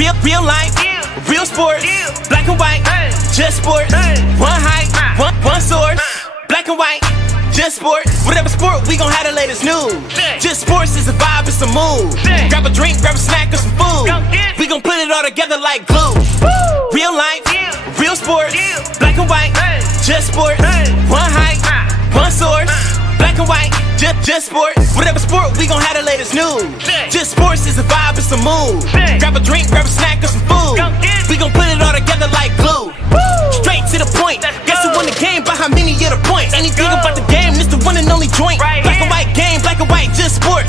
Real life, real sports, black and white, just sports. One height, one source, black and white, just sports. Whatever sport, we gon' have the latest news. Just sports is a vibe, it's a mood. Grab a drink, grab a snack or some food. We gon' put it all together like glue. Real life, real sports, black and white, just sports. One height, one source, black and white, just sports. Whatever sport, we gon' have the latest news. Just sports is a vibe, it's a mood. Grab a drink, grab a snack or some food. We gon' put it all together like glue. Straight to the point. Guess who won the game by how many of the points? Anything about the game, it's the one and only joint. Black and white game, black and white, just sports.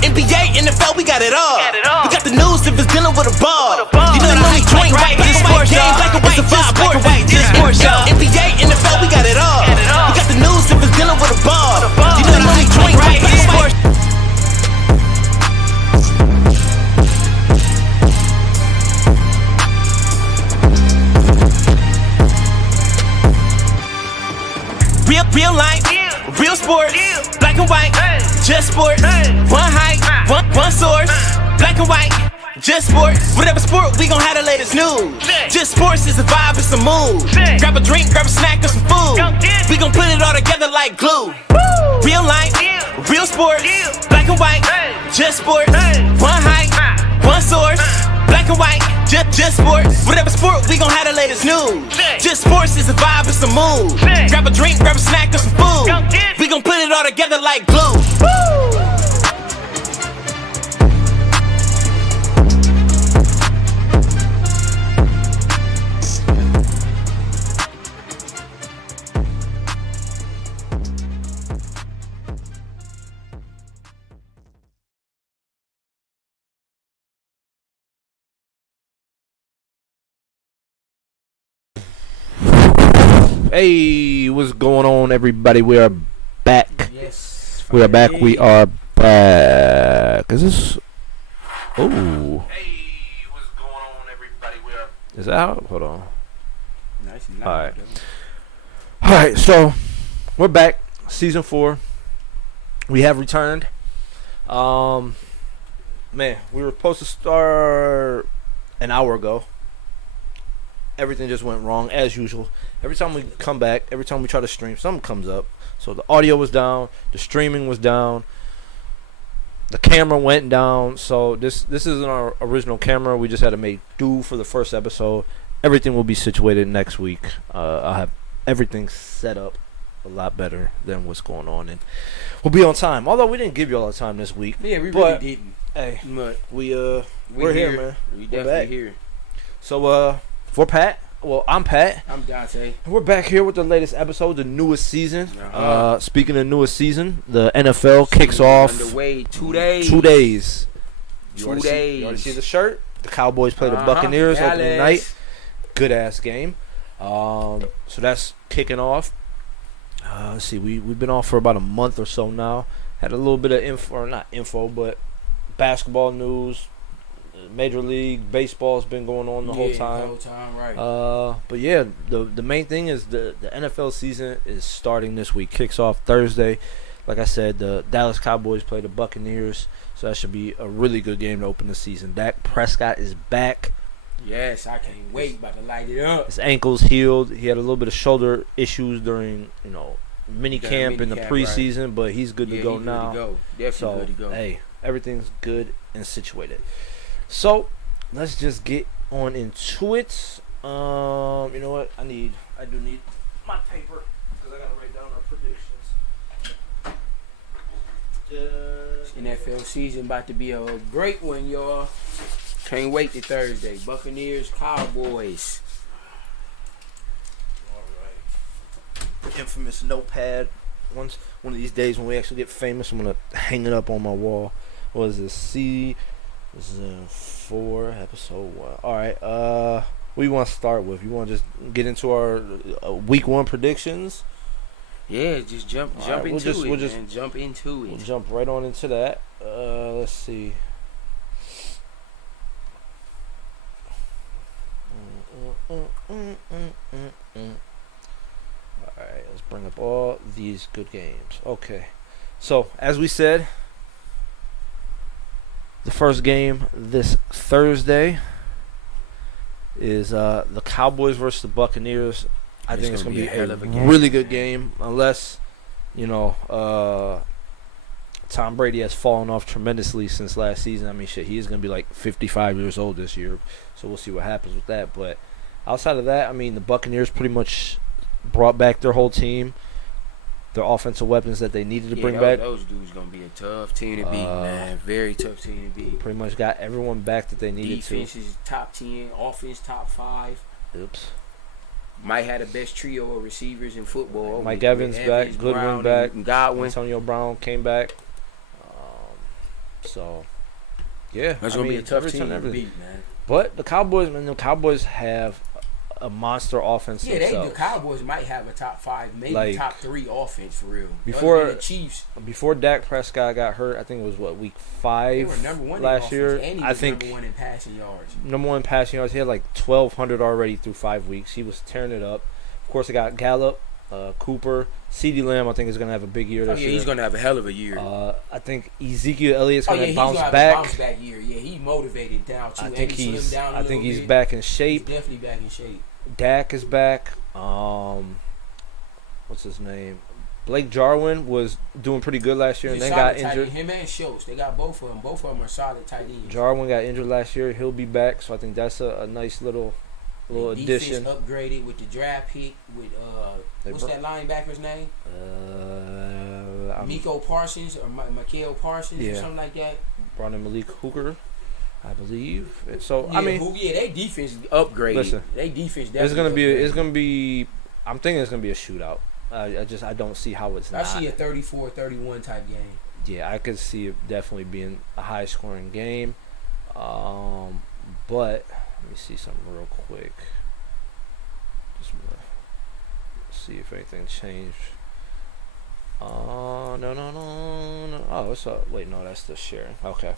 NBA, NFL, we got it all. We got the news if it's dealing with a ball. You know the only joint, right? Just sports, game, black and white, just black and white, just sports, y'all. NBA, NFL, we got it all. We got the news if it's dealing with a ball. You know the only joint, right? Just sports. Real life, real sport, black and white, just sport. One height, one source, black and white, just sport. Whatever sport, we gon' have the latest news. Just sports is a vibe, it's a mood. Grab a drink, grab a snack or some food. We gon' put it all together like glue. Real life, real sport, black and white, just sport. One height, one source, black and white, just sport. Whatever sport, we gon' have the latest news. Just sports is a vibe, it's a mood. Grab a drink, grab a snack or some food. We gon' put it all together like glue. Hey, what's going on, everybody? We are back. Yes. We are back. We are back. Is this? Oh. Hey, what's going on, everybody? We are. Is that out? Hold on. Nice and All right. All right. So we're back. Season 4. We have returned. Man, we were supposed to start an hour ago. Everything just went wrong as usual. Every time we come back, every time we try to stream, something comes up. So the audio was down, the streaming was down, the camera went down. So this isn't our original camera. We just had to make do for the first episode. Everything will be situated next week. I'll have everything set up a lot better than what's going on, and we'll be on time. Although we didn't give you all the time this week. Yeah, we really didn't. Hey, But we're here, man. We We're definitely back. here. So for Pat, well, I'm Pat. I'm Dante. And we're back here with the latest episode, the newest season. Uh-huh. Speaking of newest season, the NFL kicks off Underway 2 days. 2 days. 2 You already days. see the shirt? The Cowboys play the Uh-huh. Buccaneers opening Dallas. night. Good ass game. So that's kicking off. Let's see. We've been off for about a month or so now. Had a little bit of info, or not info, but basketball news. Major League Baseball's been going on the whole time. The whole time, right. But yeah, the main thing is the NFL season is starting this week. Kicks off Thursday. Like I said, the Dallas Cowboys play the Buccaneers, so that should be a really good game to open the season. Dak Prescott is back. Yes, I can't wait. About to light it up. His ankle's healed. He had a little bit of shoulder issues during mini The camp in the minicamp, preseason, but he's good to Yeah, go he's now. Good to go. Definitely So good to go. hey, everything's good and situated. So let's just get on into it. You know what? I do need my paper because I gotta write down our predictions. NFL season about to be a great one, y'all. Can't wait to Thursday. Buccaneers, Cowboys. Alright. Infamous notepad. One of these days when we actually get famous, I'm gonna hang it up on my wall. What is this? This is 4 episode 1. Alright, what do you want to start with? You want to just get into our week 1 predictions? Yeah, just jump Alright, into we'll it, just- man. Jump into We'll it. jump right on into that. Let's see. Alright, let's bring up all these good games. Okay. So, as we said, The first game this Thursday is the Cowboys versus the Buccaneers. I think it's going to be a hell of a game. really good game, unless, Tom Brady has fallen off tremendously since last season. I mean, shit, he is going to be like 55 years old this year, so we'll see what happens with that. But outside of that, I mean, the Buccaneers pretty much brought back their whole team, their offensive weapons that they needed to bring back. Those dudes going to be a tough team to beat, man. Very tough team to beat. Pretty much got everyone back that they needed Defense is top 10, offense top 5. Oops. Might have the best trio of receivers in football. Mike Evans back, Goodwin Brown, back, and Godwin. Antonio Brown came back. So, yeah. That's going to be a tough team to beat, man. But the Cowboys have a monster offense themselves. The Cowboys might have a top 5, maybe top 3 offense for real. Before the Chiefs, before Dak Prescott got hurt, I think it was week 5 they were number 1 last year. And he was number 1 in passing yards. Number 1 in passing yards. He had like 1,200 already through 5 weeks. He was tearing it up. Of course, they got Gallup, Cooper, CeeDee Lamb. I think is going to have a big year this year. He's going to have a hell of a year. I think Ezekiel Elliott's going to bounce back. Have a bounce back year. Yeah, he's motivated down too. I think he's back in shape. He's definitely back in shape. Dak is back. What's his name? Blake Jarwin was doing pretty good last year and then got injured. Him and Schultz, they got both of them. Both of them are solid tight ends. Jarwin got injured last year. He'll be back, so I think that's a nice little addition. Defense upgraded with the draft pick with what's that linebacker's name? Miko Parsons or Mikael Parsons or something like that. Brought in Malik Hooker, I believe. So they defense upgraded. Listen, they defense. It's gonna be. I'm thinking it's gonna be a shootout. I don't see how it's not. I see a 34-31 type game. Yeah, I could see it definitely being a high scoring game. But let me see something real quick. Just wanna see if anything changed. No. Oh, it's wait, no, that's the sharing. Okay.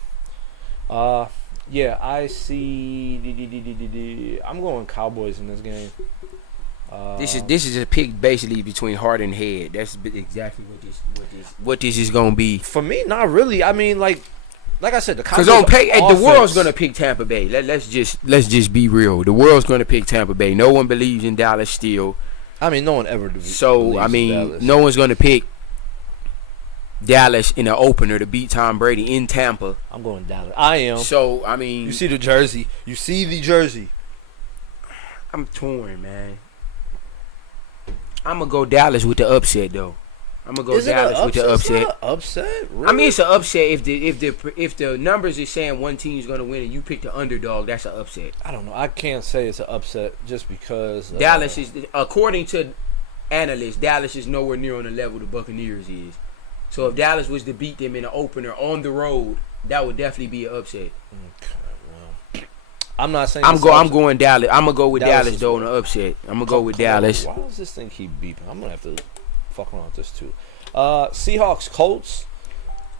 Yeah, I see. I'm going Cowboys in this game. This is a pick basically between heart and head. That's exactly what this is gonna be. For me, not really. I mean, like I said, the Cowboys. Because the world's gonna pick Tampa Bay. Let's just be real. The world's gonna pick Tampa Bay. No one believes in Dallas still. I mean, no one ever. So I mean, no one's gonna pick Dallas in an opener to beat Tom Brady in Tampa. I'm going Dallas. I am. So I mean, you see the jersey. I'm torn, man. I'm gonna go Dallas with the upset though. I'm gonna go Dallas with the upset. Upset? Really? I mean, it's an upset if the numbers is saying one team is gonna win and you pick the underdog. That's an upset. I don't know. I can't say it's an upset just because Dallas is, according to analysts, Dallas is nowhere near on the level the Buccaneers is. So if Dallas was to beat them in an opener on the road, that would definitely be an upset. Okay, well, I'm not saying I'm going Dallas. I'm gonna go with Dallas though on the upset. I'm gonna go with Dallas. Why does this thing keep beeping? I'm gonna have to fuck around with this too. Seahawks, Colts.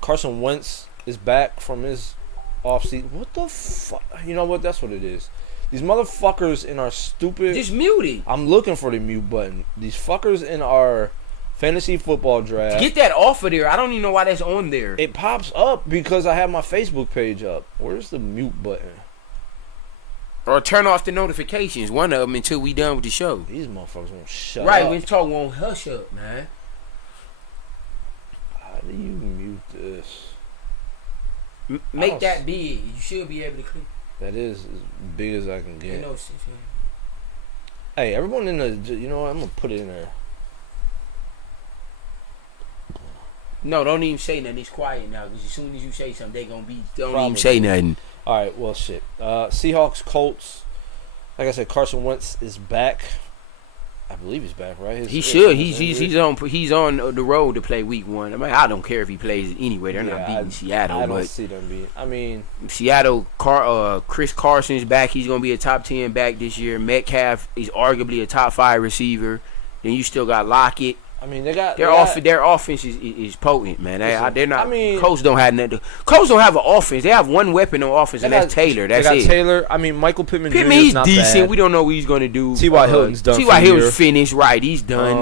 Carson Wentz is back from his offseason. What the fuck? You know what? That's what it is. These motherfuckers in our stupid. Just mute it. I'm looking for the mute button. These fuckers in our fantasy football draft. Get that off of there. I don't even know why that's on there. It pops up because I have my Facebook page up. Where's the mute button? Or turn off the notifications. One of them until we done with the show. These motherfuckers won't shut up. Right, we talk won't hush up, man. How do you mute this? Make that big. You should be able to click. That is as big as I can get. No, hey, everyone in the... You know what? I'm going to put it in there. No, don't even say nothing. It's quiet now. Because as soon as you say something, they going to be... Don't even say nothing. All right, well, shit. Seahawks, Colts. Like I said, Carson Wentz is back. I believe he's back, right? He should. He's on the road to play week 1. I mean, I don't care if he plays anyway. They're not beating Seattle. I don't see them beating. I mean, Seattle. Chris Carson's back. He's gonna be a top 10 back this year. Metcalf is arguably a top 5 receiver. Then you still got Lockett. I mean, their offense is potent, man. They're not. I mean, Colts don't have nothing. Colts don't have an offense. They have one weapon on offense, and that's Taylor. That's it. Taylor. I mean, Michael Pittman Jr. He's is not decent. bad. We don't know what he's gonna do. T.Y. Hilton's done. T.Y. Hilton's finished. Right, he's done.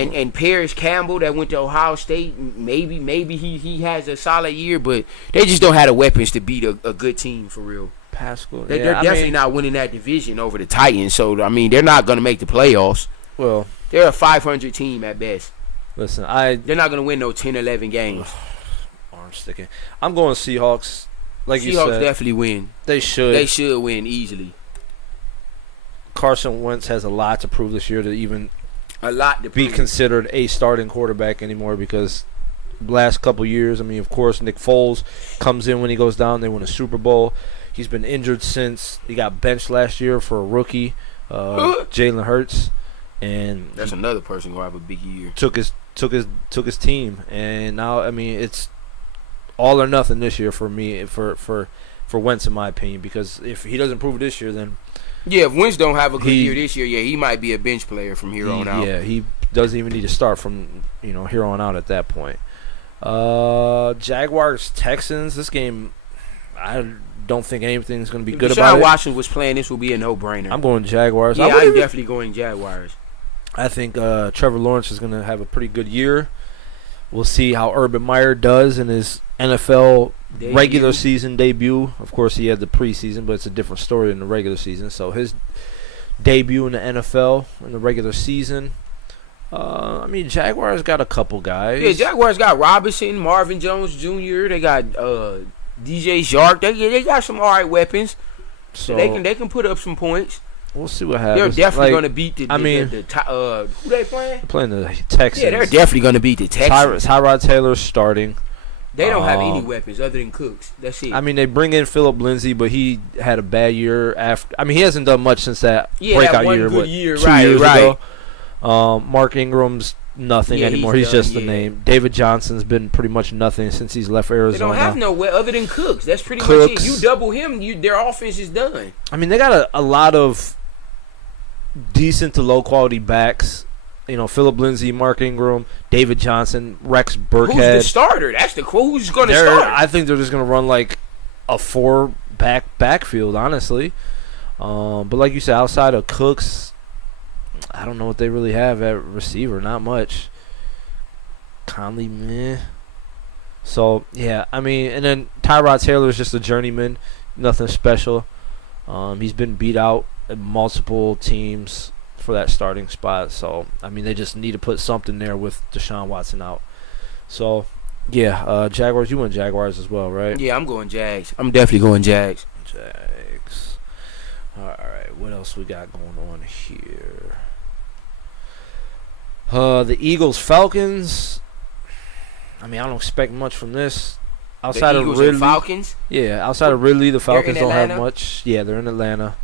and Paris Campbell that went to Ohio State. Maybe he has a solid year, but they just don't have the weapons to beat a good team for real. Pascal. They're definitely not winning that division over the Titans. So I mean, they're not going to make the playoffs. Well, they're a 500 team at best. Listen, they're not going to win no 10, 11 games. Arm sticking. I'm going Seahawks. Like you said, Seahawks definitely win. They should. They should win easily. Carson Wentz has a lot to prove this year to even be considered a starting quarterback anymore, because last couple years, I mean, of course, Nick Foles comes in when he goes down. They win a Super Bowl. He's been injured since he got benched last year for a rookie, Jalen Hurts, and that's another person who have a big year. Took his team, and now I mean it's all or nothing this year for me for Wentz, in my opinion, because if he doesn't prove it this year, then if Wentz don't have a good year this year, he might be a bench player from here on out. Yeah, he doesn't even need to start from here on out at that point. Jaguars Texans, this game, I don't think anything's going to be good about it. Deshaun Watson was playing, this will be a no-brainer. I'm going Jaguars. Yeah, I'm definitely going Jaguars. I think Trevor Lawrence is going to have a pretty good year. We'll see how Urban Meyer does in his NFL regular season debut. Of course, he had the preseason, but it's a different story in the regular season. So his debut in the NFL in the regular season. I mean, Jaguars got a couple guys. Yeah, Jaguars got Robinson, Marvin Jones Jr. They got DJ Shark. They got some all right weapons. So they can put up some points. We'll see what happens. They're definitely going to beat the who they playing? They're playing the Texans. Yeah, they're definitely going to beat the Texans. Tyrod Taylor's starting. They don't have any weapons other than Cooks. That's it. I mean, they bring in Philip Lindsay, but he had a bad year after. I mean, he hasn't done much since that breakout that one year. Good year, 2 years ago. Mark Ingram's nothing anymore. He's just the name. David Johnson's been pretty much nothing since he's left Arizona. They don't have no way other than Cooks. That's pretty much it. You double him, their offense is done. I mean, they got a lot of decent to low quality backs. Philip Lindsay, Mark Ingram, David Johnson, Rex Burkhead. Who's the starter? That's the who's going to start? I think they're just going to run like a 4-backfield, honestly. But like you said, outside of Cooks, I don't know what they really have at receiver. Not much. Conley, meh. So, yeah, I mean, and then Tyrod Taylor is just a journeyman. Nothing special. He's been beat out at multiple teams for that starting spot. So, I mean, they just need to put something there with Deshaun Watson out. So, yeah, Jaguars. You went Jaguars as well, right? Yeah, I'm going Jags. I'm definitely going Jags. Jags. All right, what else we got going on here? The Eagles Falcons. I mean, I don't expect much from this. Outside the Eagles of Ridley, and Falcons? Yeah, outside of Ridley, the Falcons don't have Atlanta? much. Yeah, they're in Atlanta.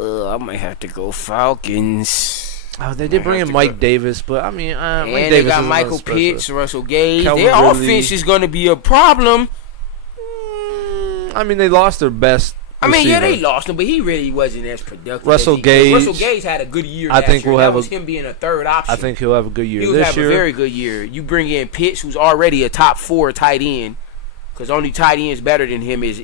I might have to go Falcons. Oh, they did bring in Mike Davis, but I mean, Mike and Davis they got isn't Michael special. Pitts, Russell Gage. Calvin Their Ridley. offense is going to be a problem. I mean, they lost their best. I mean, receiver. they lost him, but he really wasn't as productive. Russell as Gage. Russell Gage had a good year. I think year. we'll That have was him being a third option. I think he'll have a good year He'll this have year. a very good year. You bring in Pitts, who's already a top 4 tight end. Because only tight ends better than him is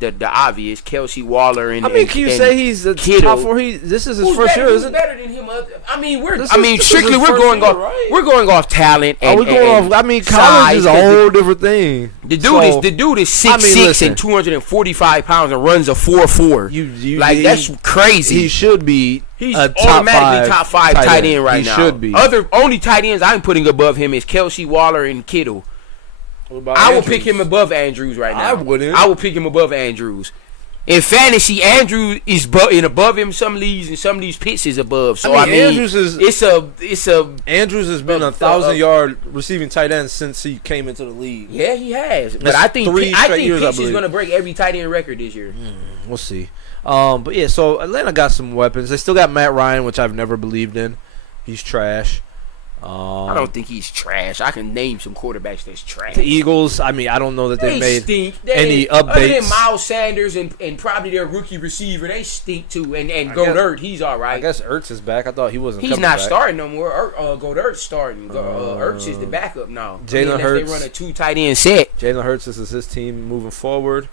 the obvious. Kelsey Waller and I mean, can you say he's the Kittle. top 4? This is his Who's first better, year, who's isn't it? better than him? This Strictly is we're his going first off. year, right? We're going off talent. And, We're going off. I mean, college is a whole different thing. The dude is 6'6" and 245 pounds and runs a 4.4. That's crazy. He should be. He's a automatically top 5 tight end right now. He should be. Only tight ends I'm putting above him is Kelsey Waller and Kittle. I will pick him above Andrews right now. I wouldn't. I will pick him above Andrews. In fantasy, Andrews is above him some leagues, and some of these picks is above. So I mean, Andrews is. It's a. Andrews has been 1,000-yard receiving tight end since he came into the league. Yeah, he has. But That's I think years, Pitts I is going to break every tight end record this year. We'll see. But yeah, so Atlanta got some weapons. They still got Matt Ryan, which I've never believed in. He's trash. I don't think he's trash. I can name some quarterbacks that's trash. The Eagles, I mean, I don't know that they made stink. any Other than updates. Miles Sanders and probably their rookie receiver, they stink too. And Goddard, he's all right. I guess Ertz is back. I thought he wasn't. He's coming not back. starting no more. Goddard's starting. Ertz is the backup now. Jalen Hurts. They run a 2 tight end set. Jalen Hurts, this is his team moving forward.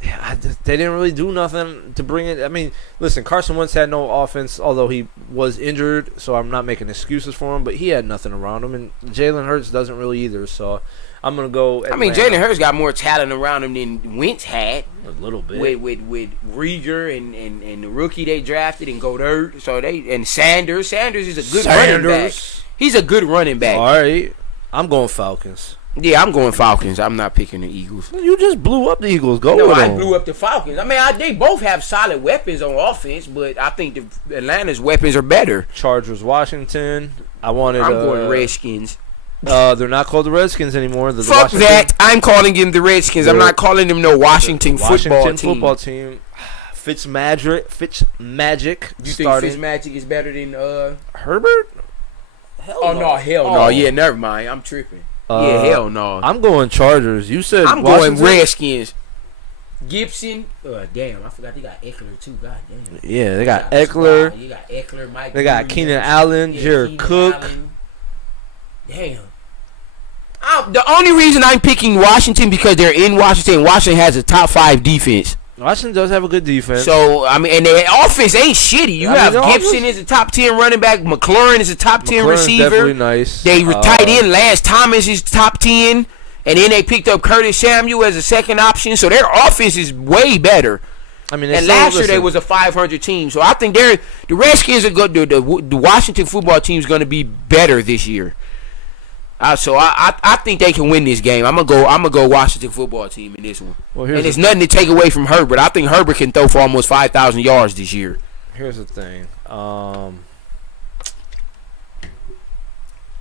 they didn't really do nothing to bring it. I mean, listen, Carson Wentz had no offense, although he was injured, so I'm not making excuses for him, but he had nothing around him, and Jalen Hurts doesn't really either, so I'm going to go Atlanta. I mean, Jalen Hurts got more talent around him than Wentz had. A little bit. With Rieger and the rookie they drafted and Goddard. So and Sanders. Sanders is a good running back. He's a good running back. All right. I'm going Falcons. Yeah, I'm going Falcons. I'm not picking the Eagles. You just blew up the Eagles. Go No, with I them. blew up the Falcons. I mean, they both have solid weapons on offense, but I think the Atlanta's weapons are better. Chargers, Washington. I'm going Redskins. They're not called the Redskins anymore. They're the Fuck Washington. that. I'm calling them the Redskins. I'm not calling them no Washington football team. Fitzmagic. You starting. think Fitzmagic is better than Herbert? Hell no. Yeah, never mind. I'm tripping. Yeah, hell no. I'm going Chargers. You said I'm Washington? going Redskins. Gibson. Damn, I forgot they got Eckler too. God damn. Yeah, they got Eckler. You got Eckler, Mike. They got Keenan Allen, Jared Cook. Allen. Damn. The only reason I'm picking Washington because they're in Washington. Washington has a top 5 defense. Washington does have a good defense. So, I mean, and their offense ain't shitty. You have Gibson is a top 10 running back. McLaurin is a top 10 receiver. Definitely nice. They tight end. Lance Thomas is top 10. And then they picked up Curtis Samuel as a second option. So their offense is way better. I mean, and last year they was a 500 team. So I think the Redskins are good. The Washington football team is going to be better this year. So I think they can win this game. I'm gonna go Washington football team in this one. Well, and it's nothing to take away from Herbert. I think Herbert can throw for almost 5,000 yards this year. Here's the thing.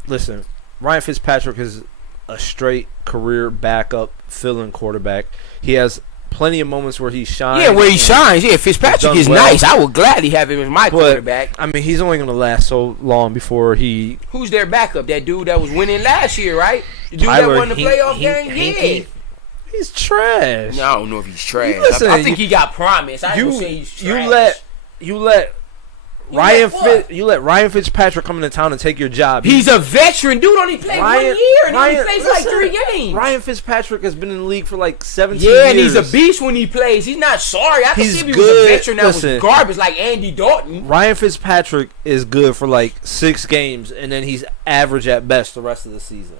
Listen, Ryan Fitzpatrick is a straight career backup fill-in quarterback. He has plenty of moments where he shines. Yeah, where he shines. Yeah, Fitzpatrick is nice. I would gladly have him as my quarterback. I mean, he's only going to last so long before he... Who's their backup? That dude that was winning last year, right? The dude that won the playoff game? Yeah. He's trash. No, I don't know if he's trash. Listen, I think he got promise. I ain't gonna say he's trash. You let Ryan Fitzpatrick come into town and take your job. He's a veteran. Dude only played 1 year and he only played for like 3 games. Ryan Fitzpatrick has been in the league for like 17 years. Yeah, and he's a beast when he plays. He's not sorry. I can see if he was a veteran that was garbage like Andy Dalton. Ryan Fitzpatrick is good for like 6 games and then he's average at best the rest of the season.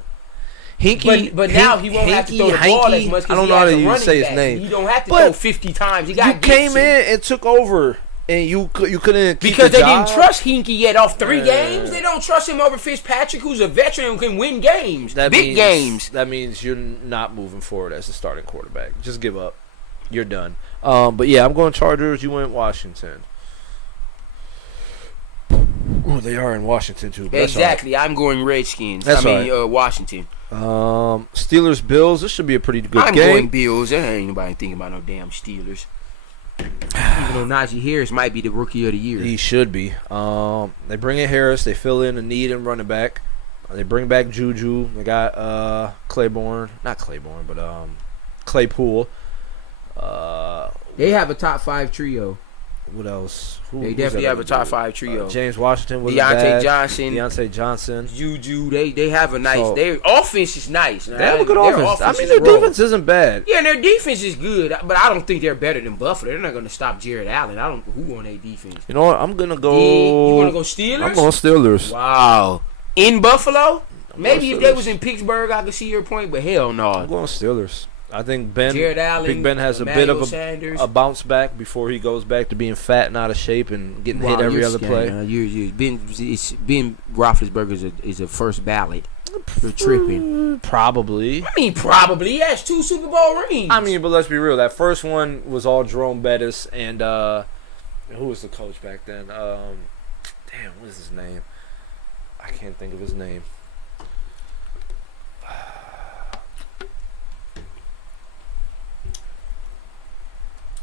But now he won't have to throw the ball as much. I don't know how to say his name. He don't have to throw 50 times. He got you came in and took over. And you couldn't because they didn't trust Hinkie yet off 3 games. They don't trust him over Fitzpatrick, who's a veteran and can win games, big games. That means you're not moving forward as a starting quarterback. Just give up. You're done. But yeah, I'm going Chargers. You went Washington. Oh, they are in Washington too. Exactly. Right. I'm going Redskins. Washington. Steelers Bills. This should be a pretty good game. I'm going Bills. There ain't nobody thinking about no damn Steelers. Even though Najee Harris might be the rookie of the year. He should be. They bring in Harris. They fill in a need in running back. They bring back Juju. They got Claypool. They have a top 5 trio. What else? They definitely have a top 5 trio. James Washington was Deontay Johnson. Juju. They have a nice. Their offense is nice. They have a good offense. I mean, their defense isn't bad. Yeah, their defense is good, but I don't think they're better than Buffalo. They're not going to stop Jared Allen. I don't know who on their defense. You know what? I'm gonna go. You want to go Steelers? I'm going Steelers. Wow. In Buffalo? Maybe if they was in Pittsburgh, I could see your point, but hell no. I'm going Steelers. I think Jared Allen, Big Ben has Emmanuel a bit of a bounce back before he goes back to being fat and out of shape and getting hit every other play. Ben Roethlisberger is a first ballot. You're tripping. Probably. I mean, probably. He has 2 Super Bowl rings. I mean, but let's be real. That first one was all Jerome Bettis and who was the coach back then? Damn, what is his name? I can't think of his name.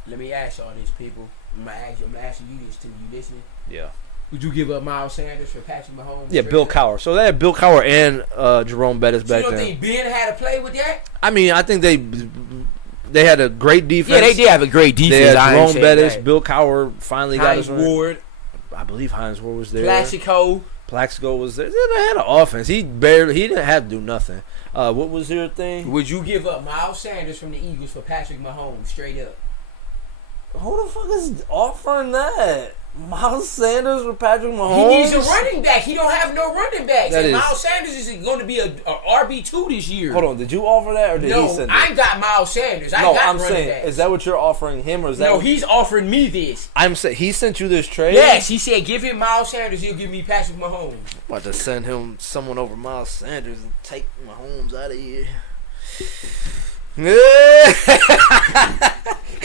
Let me ask all these people. I'm asking you this too. You listening? Yeah. Would you give up Miles Sanders for Patrick Mahomes? Yeah, Bill Cowher. So they had Bill Cowher and Jerome Bettis back then. You don't think Ben had to play with that? I mean, I think they had a great defense. Yeah, they did have a great defense. They had Jerome Bettis. Bill Cowher finally got his Ward. I believe Hines Ward was there. Plaxico. Plaxico was there. They had an offense. He didn't have to do nothing. What was your thing? Would you give up Miles Sanders from the Eagles for Patrick Mahomes straight up? Who the fuck is offering that? Miles Sanders or Patrick Mahomes? He needs a running back. He don't have no running backs. That And is- Miles Sanders is going to be a RB2 this year. Hold on, did you offer that or did he No, send it? I got Miles Sanders. I No, got I'm running saying, backs. is that what you're offering him or is that? No, he's offering me this. I'm saying he sent you this trade. Yes, he said give him Miles Sanders. He'll give me Patrick Mahomes. I'm about to send him someone over Miles Sanders and take Mahomes out of here.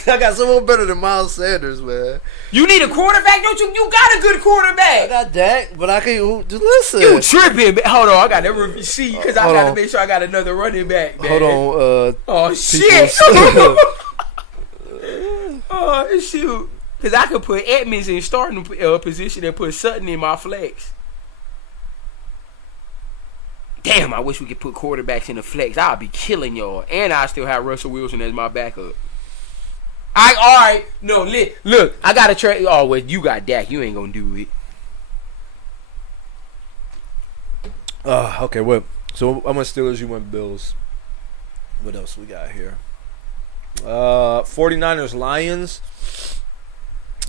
I got someone better than Miles Sanders, man. You need a quarterback, don't you? You got a good I quarterback. got Dak, but I can't. Just listen. You tripping? Hold on, I got to see because I Hold got to on. make sure I got another running back. Man. Hold on. Oh shit! Oh shoot! Because I could put Edmonds in starting position and put Sutton in my flex. Damn, I wish we could put quarterbacks in the flex. I'll be killing y'all, and I still have Russell Wilson as my backup. All right. No, look, I got to trade. Oh, well, you got Dak. You ain't gonna do it. Okay. What? So I went Steelers. You went Bills. What else we got here? 49ers Lions.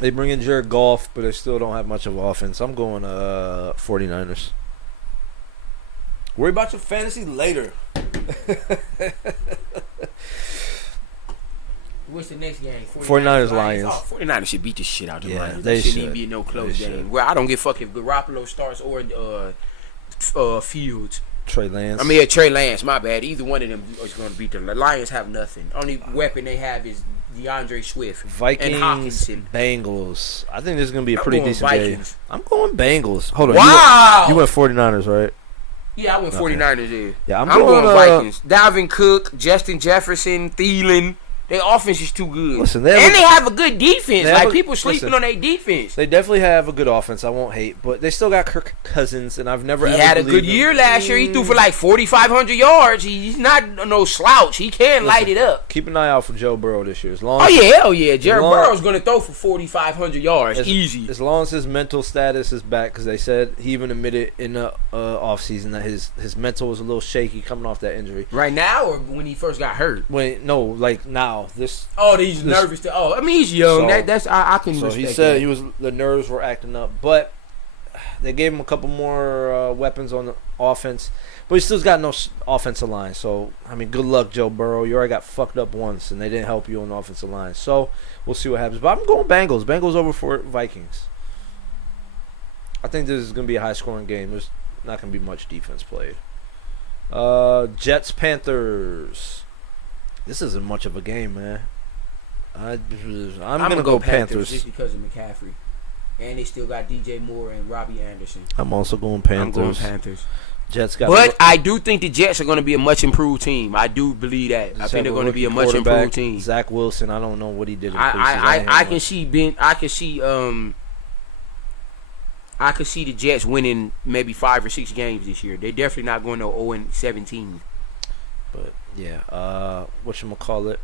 They bring in Jared Goff, but they still don't have much of offense. I'm going 49ers. Worry about your fantasy later. What's the next game? 49ers Lions. Oh, 49ers should beat the shit out of the Yeah, Lions. they That shouldn't should. even be no close They game. should. Well, I don't give a fuck if Garoppolo starts or Fields. Trey Lance. I mean, Trey Lance, my bad. Either one of them is going to beat them. The Lions have nothing. Only weapon they have is DeAndre Swift Vikings, and Hawkinson. Bengals. I think this is going to be a I'm pretty going decent Vikings. game. I'm going Bengals. Hold on. Wow! You went 49ers, right? Yeah, I went 49ers there. Yeah, I'm I'm going, going Vikings. Dalvin Cook, Justin Jefferson, Thielen. Their offense is too good. Listen, they have a good defense. they have Like, a- people sleeping listen. on their defense. They definitely have a good offense. I won't hate, but they still got Kirk Cousins, and I've never He ever had a believed good him. year last year. He threw for like 4,500 yards. He's not no slouch. He can light it up. Keep an eye out for Joe Burrow this year. As long Oh, as, yeah, hell yeah. Jared long- Burrow's going to throw for 4,500 yards. Easy. As long as his mental status is back, because they said he even admitted in the offseason that his mental was a little shaky coming off that injury. Right now or when he first got hurt? Like now. Oh, he's nervous. I mean, he's young. So- I can So respect he said that. the nerves were acting up, but they gave him a couple more weapons on the offense, but he still's got no offensive line. So I mean, good luck, Joe Burrow. You already got fucked up once, and they didn't help you on the offensive line. So we'll see what happens. But I'm going Bengals. Bengals over for Vikings. I think this is going to be a high-scoring game. There's not going to be much defense played. Jets Panthers. This isn't much of a game, man. I'm gonna go Panthers. just because of McCaffrey, and they still got DJ Moore and Robbie Anderson. I'm also going I'm Panthers. going Panthers. Jets got. But I do think the Jets are going to be a much improved team. I do believe that. I think they're going to be a much improved team. Zach Wilson. I don't know what he did. In I can see I can see the Jets winning maybe 5 or 6 games this year. They're definitely not going to 0-17. But yeah, whatchamacallit?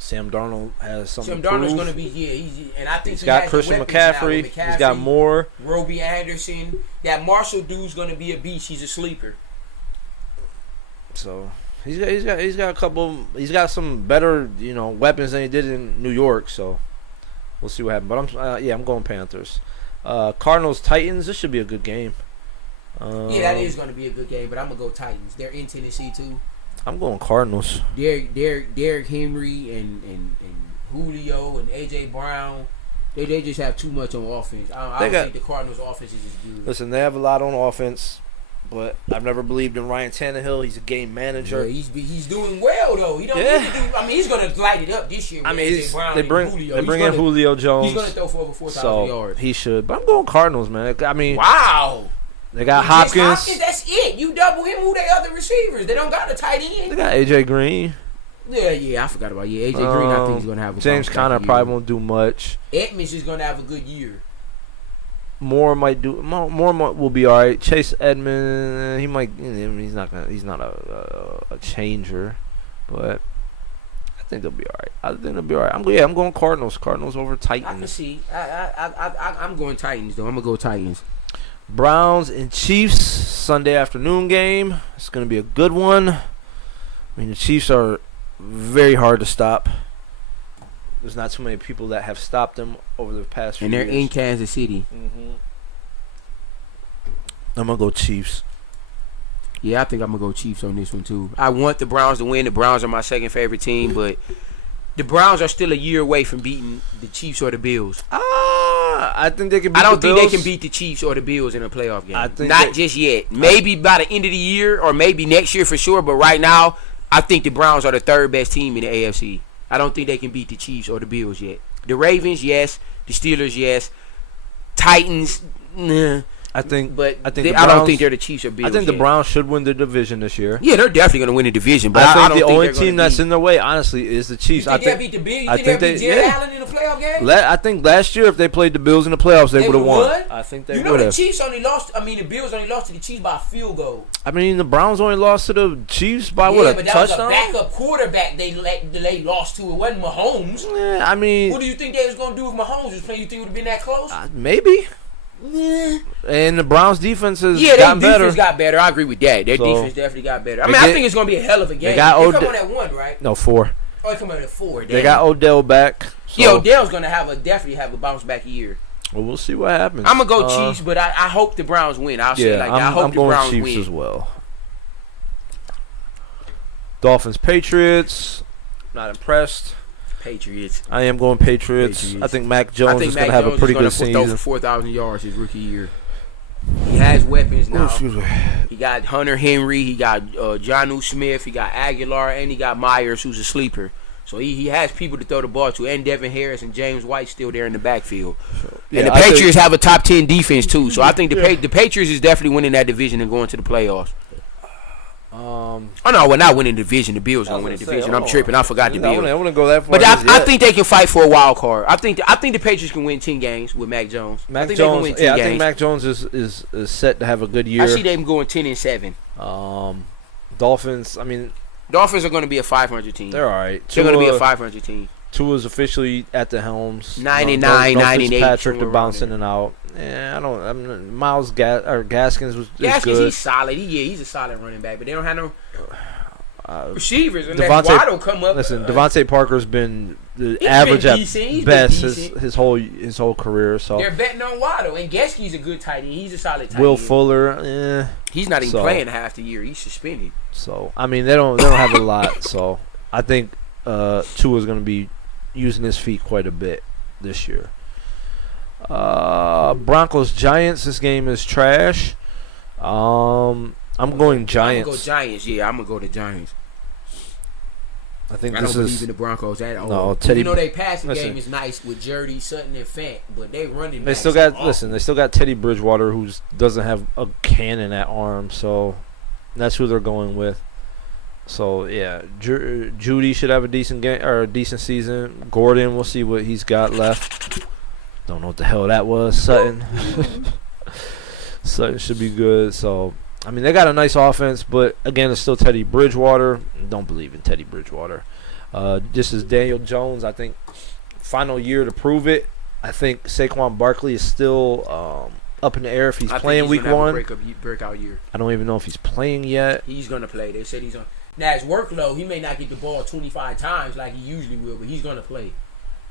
Sam Darnold has something. Sam to Darnold's prove. going to be and I think He's he got has the Christian weapons now McCaffrey. with He's got Moore. Robbie Anderson. That Marshall dude's going to be a beast. He's a sleeper. So he's got a couple. He's got some better weapons than he did in New York. So we'll see what happens. But I'm going Panthers. Cardinals Titans. This should be a good game. Yeah, that is going to be a good game. But I'm going to go Titans. They're in Tennessee too. I'm going Cardinals. Derrick Henry and Julio and AJ Brown. They just have too much on offense. I don't think the Cardinals' offense is as good. Listen, they have a lot on offense, but I've never believed in Ryan Tannehill. He's a game manager. Yeah, he's doing well though. He don't need to do. I mean, he's gonna light it up this year. With AJ Brown they and bring in Julio Jones. He's gonna throw for over 4,000 so yards. he should. But I'm going Cardinals, man. I mean, Wow. they got Just Hopkins. That's it. You double him. Who they other receivers? They don't got a tight They end. got AJ Green. Yeah. I forgot about AJ Green. I think he's gonna have a James bounce back Conner year. probably won't do much. Edmonds is gonna have a good year. Moore might do. Moore will be all right. Chase Edmonds, he might. He's not a changer, but think they'll be all right. I'm going Cardinals. Cardinals over I can Titans. see. I'm going Titans though. I'm gonna go Titans. Browns and Chiefs Sunday afternoon game. It's going to be a good one. I mean, the Chiefs are very hard to stop. There's not too many people that have stopped them over the past few And they're years. in Kansas City. I'm going to go Chiefs. Yeah, I think I'm gonna go Chiefs on this one too. I want the Browns to win. The Browns are my second favorite team, but the Browns are still a year away from beating the Chiefs or the Bills. I think they can beat I don't the think Bills. they can beat the Chiefs or the Bills in a playoff game. I think Not just yet. Maybe by the end of the year or maybe next year for sure. But right now, I think the Browns are the third best team in the AFC. I don't think they can beat the Chiefs or the Bills yet. The Ravens, yes. The Steelers, yes. Titans, nah. I think But the I don't Browns- think they're the Chiefs or Bills I think the yet. Browns should win the division this year. Yeah, they're definitely going to win the division. But I I think don't the only they're gonna team that's beat- in their way, honestly, is the Chiefs. You think they'll beat the Bills? You I think think they'll beat they- Jared yeah. Allen in the playoff game? I think last year, if they played the Bills in the playoffs, they would have won. would? I think they You know would the have. Chiefs only lost. I mean, the Bills only lost to the Chiefs by a field goal. I mean, the Browns only lost to the Chiefs by Yeah, what, but a that touchdown? was a backup quarterback they lost to. It wasn't Mahomes. Yeah, I mean, What do you think they was gonna do if Mahomes was playing? You think it would have been that close? maybe. And the Browns' defense has Yeah, their gotten defense better. got better. I agree with that. Their So, defense definitely got better. I they mean, I get- think it's gonna be a hell of a game. got They Ode- come on at 1, right? No, 4. Oh, they come on at 4. They got Odell back. So, Yeah, Odell's gonna definitely have a bounce back year. well, we'll see what happens. I'm gonna go Chiefs, but I hope the Browns win. I'll say it Yeah, like that. I I'm hope the going Browns Chiefs win. as well. Dolphins, Patriots. Not impressed. Patriots. I am going Patriots. Patriots. I think Mac Jones I think is Mac going to have Jones a pretty is good gonna throw season. for 4,000 yards his rookie year. He has weapons now. Excuse me. He got Hunter Henry. He got Jonnu Smith. He got Aguilar, and he got Myers, who's a sleeper. So he has people to throw the ball to, and Devin Harris and James White still there in the backfield. Yeah, And the I think- Patriots have a top 10 defense too. So I think the Patriots is definitely winning that division and going to the playoffs. Oh no, we're not winning the division. The Bills gonna win the division. I'm tripping. I forgot the I Bills. want to go that far. But just I yet. think they can fight for a wild card. I think the Patriots can win 10 games with Mac Jones. I Mac think they can Jones. win 10 Yeah, I games. think Mac Jones is set to have a good year. I see them going 10-7. Dolphins. I mean, Dolphins are going to be a 500 team. they're all right. They're going to be a 500 team. Tua's officially at the helms. 99, no 98, Patrick to somewhere bounce around in and out. Yeah, I don't. Miles Gaskins is Gaskins, good. he's solid. He's a solid running back, but they don't have no receivers. Unless Devontae- Waddle come up. Listen, Devontae Parker's been the He's average been at decent. He's been best decent. his whole career. So They're betting on Waddle, and Gesky's a good tight end. He's a solid tight Will end. Fuller, He's not even So- playing half the year. He's suspended. So I mean, they don't have a lot. So I think Tua's going to be using his feet quite a bit this year. Broncos Giants. This game is trash. I'm going Giants. I'm gonna go Giants. Yeah, I'm gonna go to Giants. I think I this don't believe is. in the Broncos at all. No, Teddy- You know they passing listen. game is nice with Jurdy, Sutton, and Fant, but they running. They backs still are got awful. listen. They still got Teddy Bridgewater, who doesn't have a cannon at arm. So that's who they're going with. So yeah, Judy should have a decent game or a decent season. Gordon, we'll see what he's got left. Don't know what the hell that was. Sutton. Sutton should be good. So I mean, they got a nice offense, but again, it's still Teddy Bridgewater. Don't believe in Teddy Bridgewater. This is Daniel Jones. I think final year to prove it. I think Saquon Barkley is still up in the air if he's I playing think week gonna have one. a breakout year. I don't even know if he's playing yet. He's gonna play. They said he's on. Now his workload, he may not get the ball 25 times like he usually will, but he's gonna play.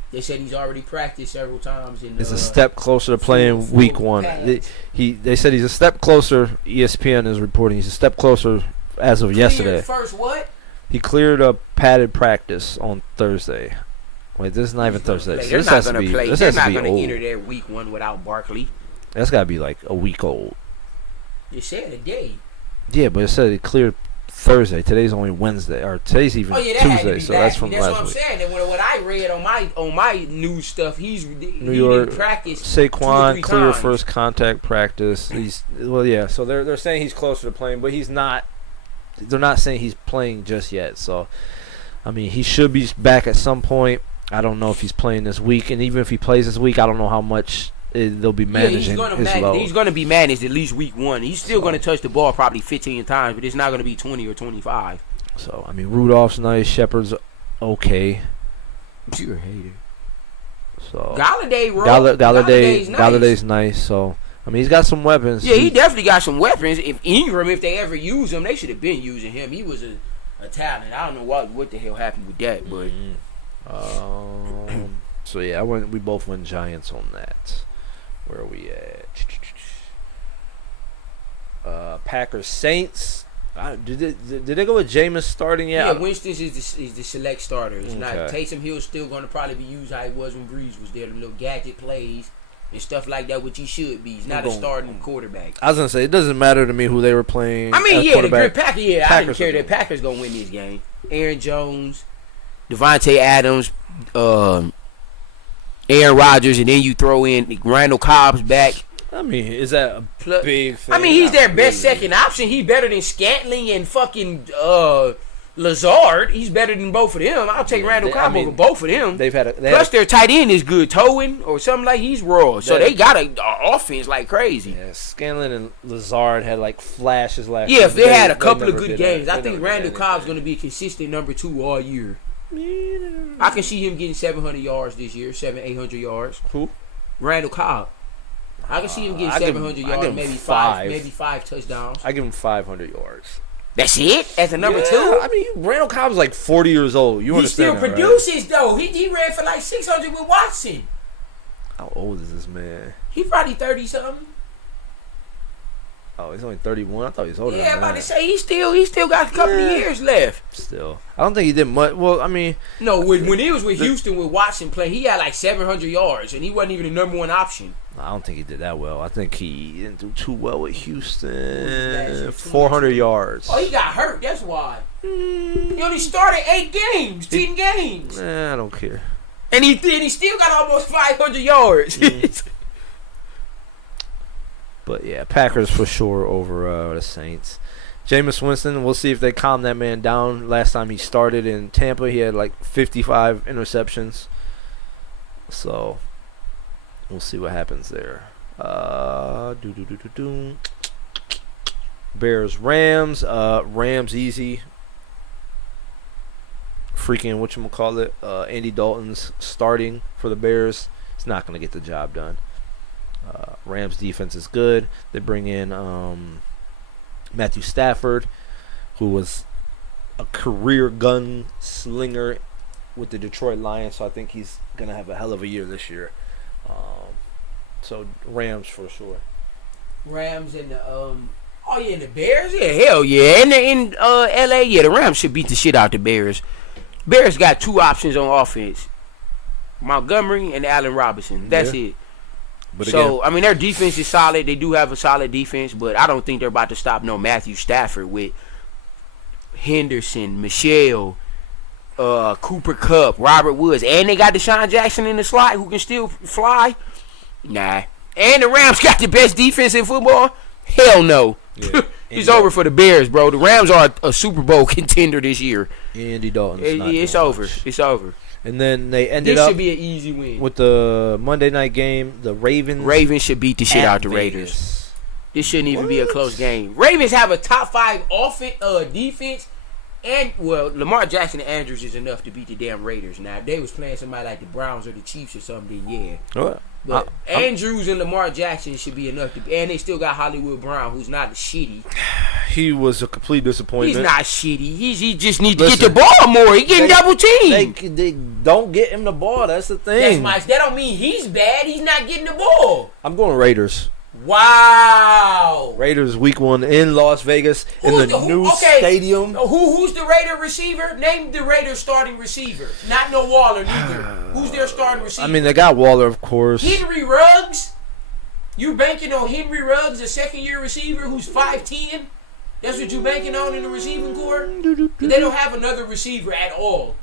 They said he's already practiced several times. It's a step closer to playing full week one. pads. They said he's a step closer. ESPN is reporting he's a step closer as of yesterday. First what? He cleared a padded practice on Thursday. Wait, this is not even Thursday. They're So this not has to gonna be. play. This They're has to not be gonna old. enter their week one without Barkley. That's got to be like a week old. You said a day. Yeah, but it said it cleared Thursday. Today's only Wednesday, or today's even Oh yeah, that had to Tuesday. be So last that's week. from That's what last I'm week. saying. That what I read on my news stuff, he York, didn't practice. Saquon 2 or 3 clear times. first contact practice. He's yeah. So they're saying he's closer to playing, but he's not. They're not saying he's playing just yet. So I mean, he should be back at some point. I don't know if he's playing this week, and even if he plays this week, I don't know how much they'll be managing his load. He's going to be managed at least week one. He's still going to touch the ball probably 15 times, but it's not going to be 20 or 25. So I mean, Rudolph's nice. Shepard's okay. You're a hater. So Galladay, Galladay's nice. So I mean, he's got some weapons. Yeah, he definitely got some weapons. If Ingram, if they ever use him, they should have been using him. He was a talent. I don't know what the hell happened with that, but So yeah, we both went Giants on that. Where are we at? Packers Saints. Did they go with Jameis starting yet? yeah, Winston is the select starter. It's not Okay. Taysom Hill's still going to probably be used how he was when Breeze was there. The little gadget plays and stuff like that, which he should be. He's not a starting quarterback. I was gonna say it doesn't matter to me who they were playing. I mean, as yeah, the quarterback. great Packers. Yeah, I didn't Packers care are that good. Packers gonna win this game. Aaron Jones, Devontae Adams, Aaron Rodgers, and then you throw in Randall Cobb's back. I mean, is that a Plus- big thing? I mean, he's their Not best really. second option. He's better than Scantling and fucking Lazard. He's better than both of them. I'll take Randall Cobb over both of them. They've had Plus, their tight end is good, Towing or something like he's raw. So They- they got a offense like crazy. yeah, Scanlon and Lazard had like flashes last Yeah, year. if they had a couple of never good did games, that. I They think never did Randall Cobb's anything. going to be a consistent number 2 all year. I can see him getting 700 yards this year, 800 yards. Who? Randall Cobb. I can see him getting I give him- 700 I yards, give him maybe five. five touchdowns. I give him 500 yards. That's it as a number Yeah, 2. I mean, Randall Cobb's like 40 years old. You He still understand that, right? produces though. He ran for like 600 with Watson. How old is this man? He probably 30 something. Oh, he's only 31. I thought he was older Yeah, than I'm about that. to say he still got a couple of years left. Still, I don't think he did much. Well, I mean, No, when he was with Houston with Watson playing, he had like 700 yards and he wasn't even the number 1 option. I don't think he did that well. I think he didn't do too well with Last year, Houston. 400 yards. Oh, he got hurt. That's why. He only started 8 games, 10 games, I don't care. and he still got almost 500 yards. But yeah, Packers for sure over the Saints. Jameis Winston, we'll see if they calm that man down. Last time he started in Tampa, he had like 55 interceptions. So we'll see what happens there. Bears Rams. Rams easy. Freaking whatchamacallit, Andy Dalton's starting for the Bears. It's not going to get the job done. Rams defense is good. They bring in Matthew Stafford, who was a career gun slinger with the Detroit Lions, so I think he's going to have a hell of a year this year. So Rams for sure. Rams and the and the Bears, yeah, hell yeah, and in LA, yeah, the Rams should beat the shit out the Bears. Bears got 2 options on offense: Montgomery and Allen Robinson. That's Yeah. it. But So I mean, their defense is solid. They do have a solid defense, but I don't think they're about to stop no Matthew Stafford with Henderson, Michelle, Cooper Kupp, Robert Woods, and they got Deshaun Jackson in the slot who can still fly. Nah. And the Rams got the best defense in football? Hell no. Yeah. It's over for the Bears, bro. The Rams are a Super Bowl contender this year. Andy Dalton. It's over. It's over. And then they ended This up should be an easy win. with the Monday night game. The Ravens should beat the shit at out the Vegas. Raiders. This shouldn't even be a What? close game. Ravens have a top 5 defense, and well, Lamar Jackson and Andrews is enough to beat the damn Raiders. Now, if they was playing somebody like the Browns or the Chiefs or something, then yeah. What? But Andrews and Lamar Jackson should be enough to. And they still got Hollywood Brown, who's not shitty. He was a complete disappointment. He's not shitty. He just needs to get Listen, the ball more. He getting double teamed. They don't get him the ball. That's the That's thing. that don't mean he's bad. He's not getting the ball. I'm going Raiders. Wow. Raiders week 1 in Las Vegas in the new stadium. Who's the Raider receiver? Name the Raiders starting receiver. Not no Waller neither. Who's their starting receiver? I mean, they got Waller, of course. Henry Ruggs. You banking on Henry Ruggs, a 2nd-year receiver who's 5'10"? That's what you banking on in the receiving core? They don't have another receiver at all.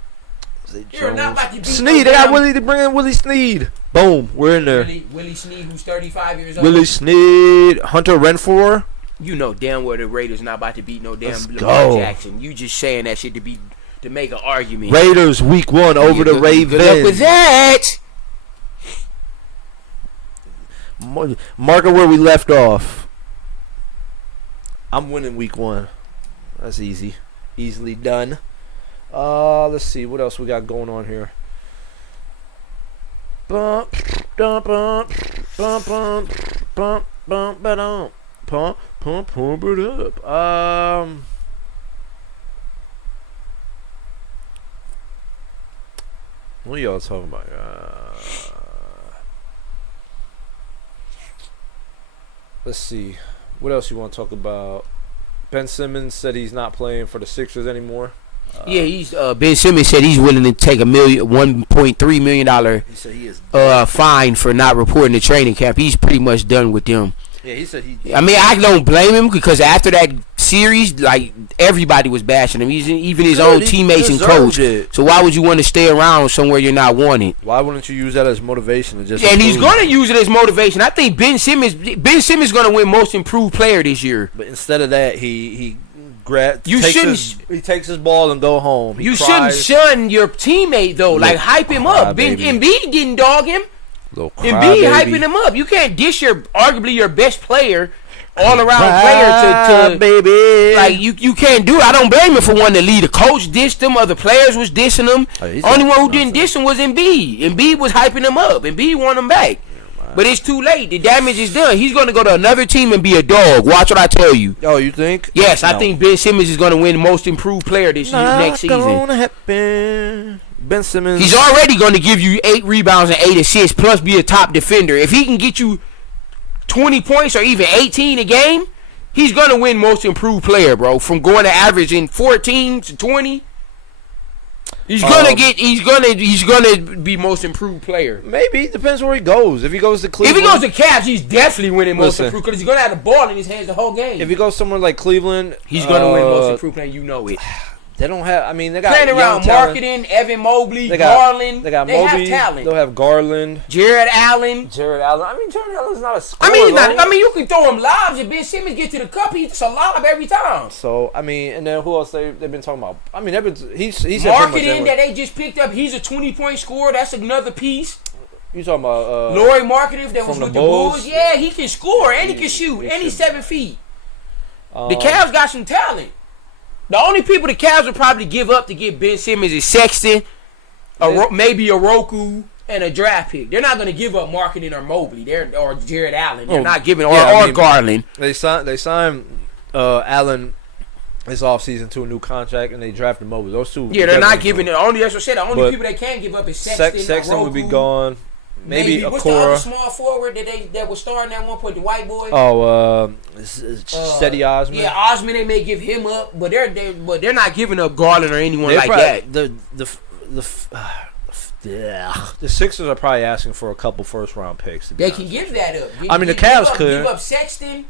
You're not about to beat Snead, no they got damn- Willie to bring in Willie Snead. Boom, we're in there. Willie Snead, who's 35 years old. Willie Snead, Hunter Renfrow. You know damn well the Raiders not about to beat no damn Let's Lamar go. Jackson. You just saying that shit to make an argument. Raiders week 1 over the Ravens. Good luck with that. Mark it where we left off. I'm winning week 1. That's easy. Easily done. Let's see what else we got going on here. Bump, bump, bump, bump, bump, bump, bump, bump, pump, pump, pump it up. What y'all talking about? Let's see. What else you want to talk about? Ben Simmons said he's not playing for the Sixers anymore. Yeah, he's Ben Simmons said he's willing to take $1.3 million He said he is. fine for not reporting the training camp. He's pretty much done with them. Yeah, he said he. I mean, I don't blame him because after that series, like everybody was bashing him. He's even his own teammates and coach. So why would you want to stay around somewhere you're not wanted? Why wouldn't you use that as motivation to just? And he's improve? going to use it as motivation. I think Ben Simmons going to win Most Improved Player this year. But instead of that, he takes his ball and go home. You shouldn't shun your teammate though. Like hype him up. Embiid didn't dog him. Embiid hyping him up. You can't dish arguably your best player, all around player to baby. Like you can't do it. I don't blame him for wanting to lead. The coach dissed him. Other players was dissing him. Only one who didn't diss him was Embiid. Embiid was hyping him up. Embiid won him back. But it's too late. The damage is done. He's going to go to another team and be a dog. Watch what I tell you. Oh, you think? Yes, I think Ben Simmons is going to win Most Improved Player this next season. Gonna happen. Ben Simmons. He's already going to give you 8 rebounds and 8 assists, plus be a top defender. If he can get you 20 points or even 18 a game, he's going to win Most Improved Player, bro. From going to averaging 14 to 20. He's gonna be Most Improved Player. Maybe depends where he goes. If he goes to Cleveland, if he goes to Cavs, he's definitely winning Most Improved because he's gonna have the ball in his hands the whole game. If he goes somewhere like Cleveland, he's gonna win Most Improved Player. You know it. They don't have. I mean, they got playing around talent. marketing. Evan Mobley, Garland. They got Mobley. Have talent. They'll have Garland, Jared Allen. I mean, Jared Allen's not a scorer. I mean, you can throw him lobs. If Ben Simmons get to the cup, he's a lob every time. So I mean, and then who else they've been talking about? I mean, he's marketing that they just picked up. He's a 20-point scorer. That's another piece. You talking about Lauri Markkanen that was with the Bulls? Yeah, he can score and he can shoot and he's 7 feet. The Cavs got some talent. The only people the Cavs would probably give up to get Ben Simmons is Sexton, maybe a Roku, and a draft pick. They're not going to give up Markkanen or Mobley or Jared Allen. They're not giving or Garland. They signed Allen this offseason to a new contract, and they drafted Mobley. Those two. Yeah, they're not giving it. That's what I said. The only people they can give up is Sexton. Sexton would be gone. Maybe Okoro. What's the other small forward that was starting at one point? The white boy. Steady Osman. Yeah, Osman. They may give him up, but they're not giving up Garland or anyone like that. The Sixers are probably asking for a couple first-round picks. They can give that up. The Cavs could give up Sexton,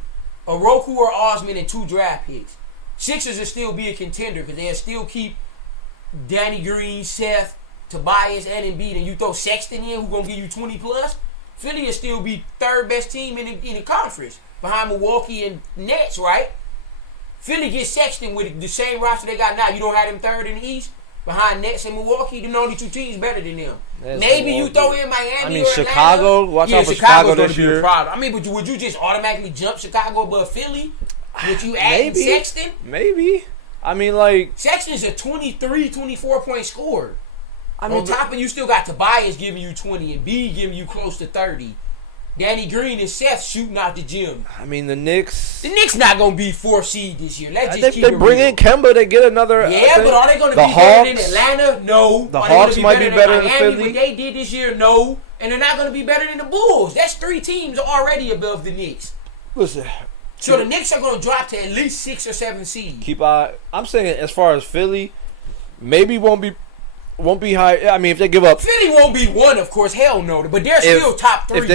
a Roku or Osman, and 2 draft picks. Sixers will still be a contender because they'll still keep Danny Green, Seth, Tobias, and Embiid, and you throw Sexton in, who's gonna give you 20 plus. Philly will still be 3rd best team in the conference behind Milwaukee and Nets, right? Philly gets Sexton with the same roster they got now. You don't have them 3rd in the East behind Nets and Milwaukee. Them only 2 teams better than them. Maybe you throw in Miami or Chicago. Atlanta. Watch out for Chicago this year. Be a problem. I mean, would you just automatically jump Chicago above Philly? Would you add Sexton? Maybe. I mean, like Sexton's a 23, 24-point scorer. On top of you still got Tobias giving you 20 and B giving you close to 30. Danny Green and Seth shooting out the gym. I mean, the Knicks not going to be 4th seed this year. Let's just keep they bring in Kemba, they get another. Yeah, but are they going to be better than Atlanta? No. The Hawks might be better than Philly. What they did this year? No. And they're not going to be better than the Bulls. That's 3 teams already above the Knicks. Listen. So the Knicks are going to drop to at least 6 or 7 seed. I'm saying as far as Philly, maybe won't be high. I mean, if they give up, Philly won't be 1, of course. Hell no. But they're still top 3. If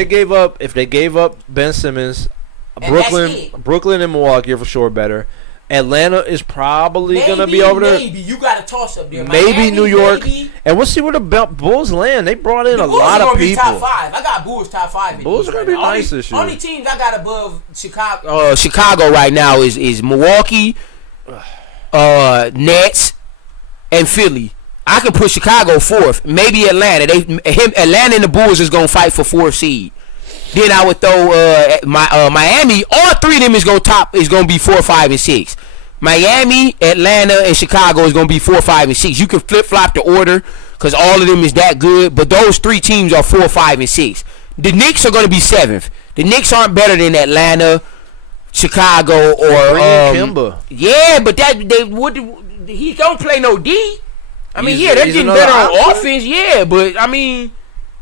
they gave up Ben Simmons, Brooklyn and Milwaukee are for sure better. Atlanta is probably going to be over there. Maybe you got to toss up there. Maybe Miami, New York. Maybe. And we'll see where the Bulls land. They brought in a lot of people. Top 5. I got Bulls top 5. Bulls are going to be nice this year. Only teams I got above Chicago. Chicago right now is Milwaukee, Nets, and Philly. I can put Chicago 4th. Maybe Atlanta. Atlanta and the Bulls is gonna fight for 4th seed. Then I would throw Miami. All 3 of them is gonna be 4, 5, and 6. Miami, Atlanta, and Chicago is going to be 4, 5, and 6. You can flip-flop the order because all of them is that good, but those 3 teams are 4, 5, and 6. The Knicks are going to be 7th. The Knicks aren't better than Atlanta, Chicago, or Kemba. Yeah, but he don't play no D. I mean, they're getting better on offense, but I mean,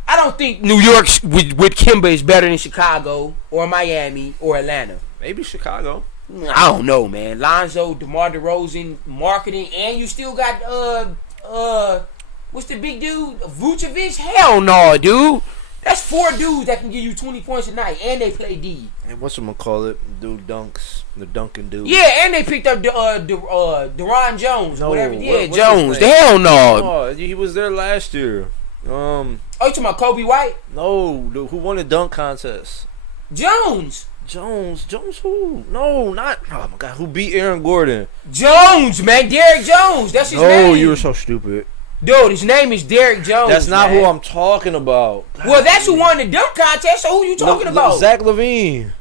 I don't think New York with Kemba is better than Chicago or Miami or Atlanta. Maybe Chicago. I don't know, man. Lonzo, DeMar DeRozan, marketing, and you still got what's the big dude? Vucevic? Hell no, dude. That's 4 dudes that can give you 20 points a night, and they play D. And whatchamacallit, dude dunks, the dunking dude. Yeah, and they picked up Deron Jones, whatever. Yeah, what's Jones. his name? Hell no. Oh, he was there last year. Oh, you talking about Kobe White? No, who won the dunk contest? Jones who? No, not. Oh my God, who beat Aaron Gordon? Jones, man, Derrick Jones. That's his name. No, you were so stupid. Dude, his name is Derrick Jones. That's not man. who I'm talking about. Well, that's who won the dunk contest. So who you talking about? Zach LaVine.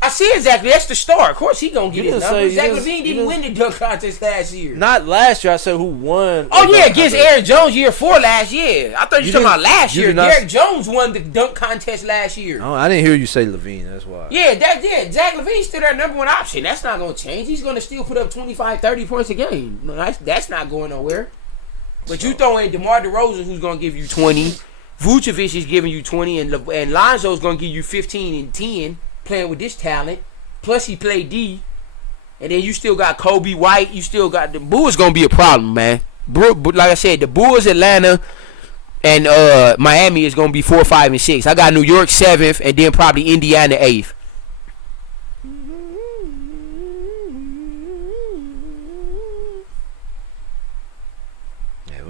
I see exactly. That's the star. Of course, he gonna get his number. Zach LaVine LaVine didn't win the dunk contest last year. Not last year. I said who won. Oh yeah, against Aaron Jones year 4 last year. I thought you were talking about last year. Derrick Jones won the dunk contest last year. Oh, I didn't hear you say LaVine. That's why. Yeah, Zach LaVine's still their number 1 option. That's not gonna change. He's gonna still put up 25, 30 points a game. No, that's not going nowhere. But you throw in DeMar DeRozan, who's gonna give you 20. Vucevic is giving you 20, and Lonzo's gonna give you 15 and 10 playing with this talent. Plus he played D, and then you still got Kobe White. You still got the Bulls. Gonna be a problem, man. Like I said, the Bulls, Atlanta, and Miami is gonna be 4, 5, and 6. I got New York 7th, and then probably Indiana 8th.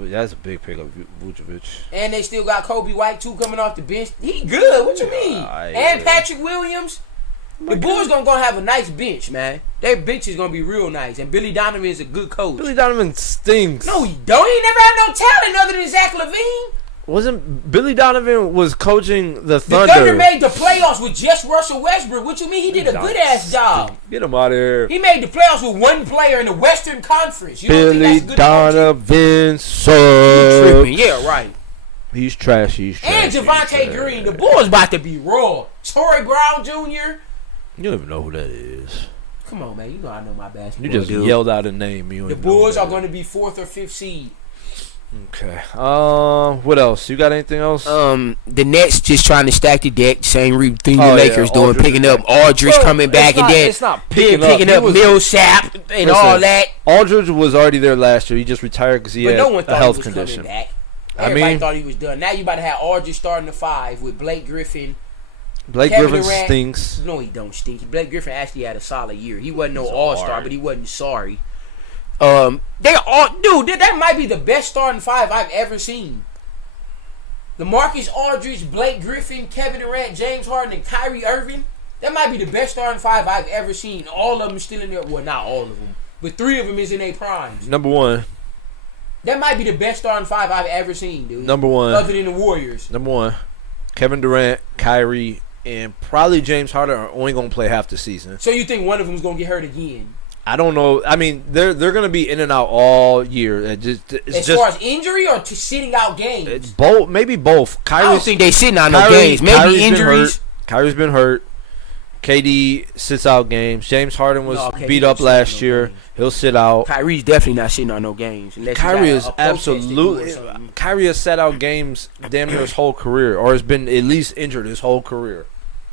That's a big pickup, Vucevic. And they still got Kobe White too coming off the bench. He good. What you mean? And Patrick Williams. The Bulls gonna have a nice bench, man. Their bench is gonna be real nice. And Billy Donovan is a good coach. Billy Donovan stinks. No, he don't. He never had no talent other than Zach LaVine. Wasn't Billy Donovan was coaching the Thunder? The Thunder made the playoffs with just Russell Westbrook. What you mean? He did a good ass job. Get him out of here. He made the playoffs with 1 player in the Western Conference. You Billy don't think that's good Donovan sucks. Yeah, right. He's trash. And Javonte Green. The Bulls about to be raw. Torrey Brown Jr. You don't even know who that is. Come on, man. You know I know my basketball. You just yelled out a name. The Bulls are going to be 4th or 5th seed. Okay. What else? You got anything else? The Nets just trying to stack the deck. Same thing the Lakers doing, Aldridge picking up Aldridge coming back, and then it's not picking up Millsap and all that. Aldridge was already there last year. He just retired because he had no one thought a health he was condition. Coming back. Everybody thought he was done. Now you about to have Aldridge starting the 5 with Blake Griffin. Kevin Griffin Durant stinks. No, he don't stink. Blake Griffin actually had a solid year. He wasn't no all-star, but he wasn't sorry. That might be the best starting 5 I've ever seen. LaMarcus Aldridge, Blake Griffin, Kevin Durant, James Harden, and Kyrie Irving. That might be the best starting 5 I've ever seen. All of them still in there. Well, not all of them, but 3 of them is in their primes. Number 1. That might be the best starting 5 I've ever seen, dude. Number 1. Other than the Warriors. Number 1. Kevin Durant, Kyrie, and probably James Harden are only going to play half the season. So you think one of them is going to get hurt again? I don't know. I mean, they're going to be in and out all year. As far as injury or to sitting out games? It's both. Maybe both. I don't think they sitting out no games. Maybe injuries. Kyrie's been hurt. KD sits out games. James Harden was beat up last year. He'll sit out. Kyrie's definitely not sitting out no games. Kyrie is absolutely. Kyrie has sat out games damn near his whole career, or has been at least injured his whole career.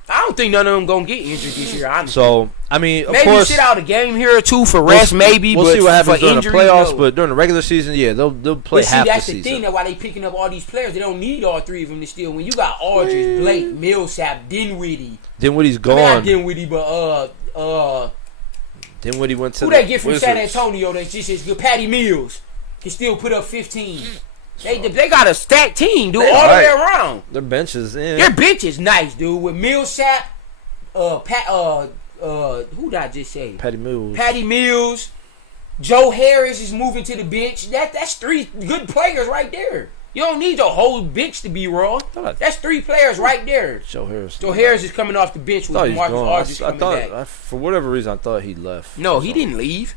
I don't think none of them gonna get injured this year. Honestly. So I mean, of maybe course, sit out a game here or 2 for rest. We'll but see what happens during injuries, the playoffs. no. But during the regular season, yeah, they'll play half the season. That's the thing. That why they picking up all these players. They don't need all 3 of them to steal. When you got Aldridge, Blake, Millsap, Dinwiddie. Dinwiddie's gone. Not Dinwiddie, but Dinwiddie went to who they get from San Antonio that's just as good? Patty Mills can still put up 15. They got a stacked team, dude, all the way around. Their bench is in. Their bench is nice, dude. With Millsap, who did I just say? Patty Mills. Joe Harris is moving to the bench. That's 3 good players right there. You don't need your whole bench to be raw. That's 3 players right there. Joe Harris is coming off the bench with Marcus Aldridge coming back. For whatever reason, I thought he left. No, he didn't leave.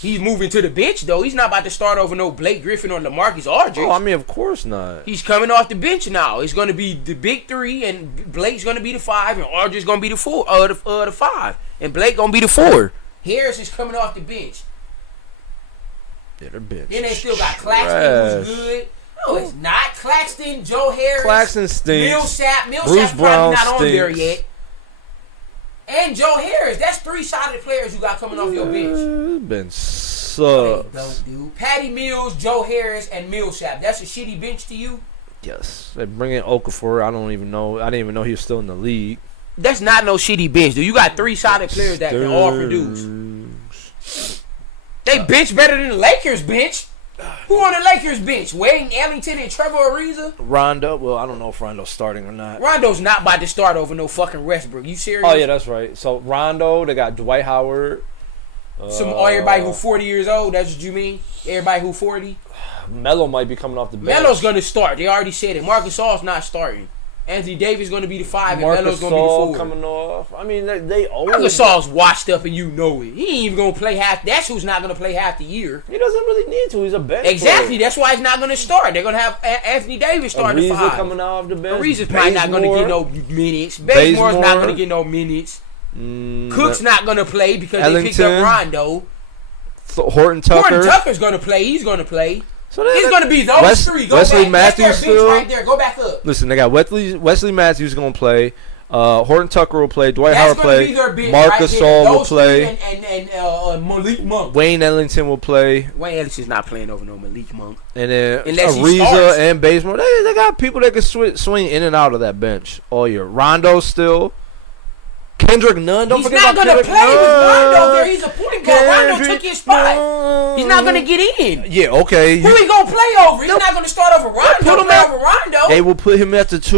He's moving to the bench, though. He's not about to start over no Blake Griffin or LaMarcus Aldridge. Oh, I mean, of course not. He's coming off the bench now. It's going to be the big three, and Blake's going to be the 5, and Aldridge's going to be the 4, the 5, and Blake going to be the 4. Harris is coming off the bench. Yeah, they're bench. Then they still got Claxton, who's good. No, it's not. Claxton, Joe Harris. Claxton stinks. Millsap Bruce Brown probably not on there stinks. yet. And Joe Harris. That's 3 solid players you got coming off your bench. Ben sucks. Don't do. Patty Mills, Joe Harris, and Millsap. That's a shitty bench to you? Yes. They bring in Okafor. I don't even know. I didn't even know he was still in the league. That's not no shitty bench, dude. You got 3 solid players that can all produce. They bench better than the Lakers bench. Who on the Lakers bench? Wayne Ellington and Trevor Ariza? Rondo. Well, I don't know if Rondo's starting or not. Rondo's not about to start over no fucking Westbrook. You serious? Oh, yeah, that's right. So, Rondo, they got Dwight Howard. Everybody who 40 years old, that's what you mean? Everybody who 40? Melo might be coming off the bench. Melo's going to start. They already said it. Marcus Gasol's not starting. Anthony Davis going to be the 5 and Marcus Melo's going to be the 4. coming off. I mean, they always... Marcus Gasol's washed up and you know it. He ain't even going to play half. That's who's not going to play half the year. He doesn't really need to. He's a bench Exactly. player. That's why he's not going to start. They're going to have Anthony Davis starting the 5. coming off the bench. Ariza's probably not going to get no minutes. Bazemore's not going to get no minutes. Cook's not going to play because they picked up Rondo. Horton Tucker. Horton Tucker's going to play. He's going to play. So it's going to be those 3. Go Wesley back. Matthews That's their bench still. right there. Go back up. Listen, they got Wesley Matthews going to play. Horton Tucker will play. Dwight Howard That's going to play. be their bench Marcus right there. Gasol will Those play. 3 and Malik Monk. Wayne Ellington will play. Wayne Ellington's not playing over no Malik Monk. And then Unless he Ariza starts. and Bazemore. They got people that can swing in and out of that bench all year. Rondo still. Kendrick Nunn. Don't He's forget not about going to Kendrick play with Nunn. Rondo there. He's a point guard. Rondo Kendrick took his spot. Nunn. He's not going to get in. Yeah, okay. Who he going to play over? He's not going to start over Rondo. Put him Play at- over Rondo. They will put him at the 2.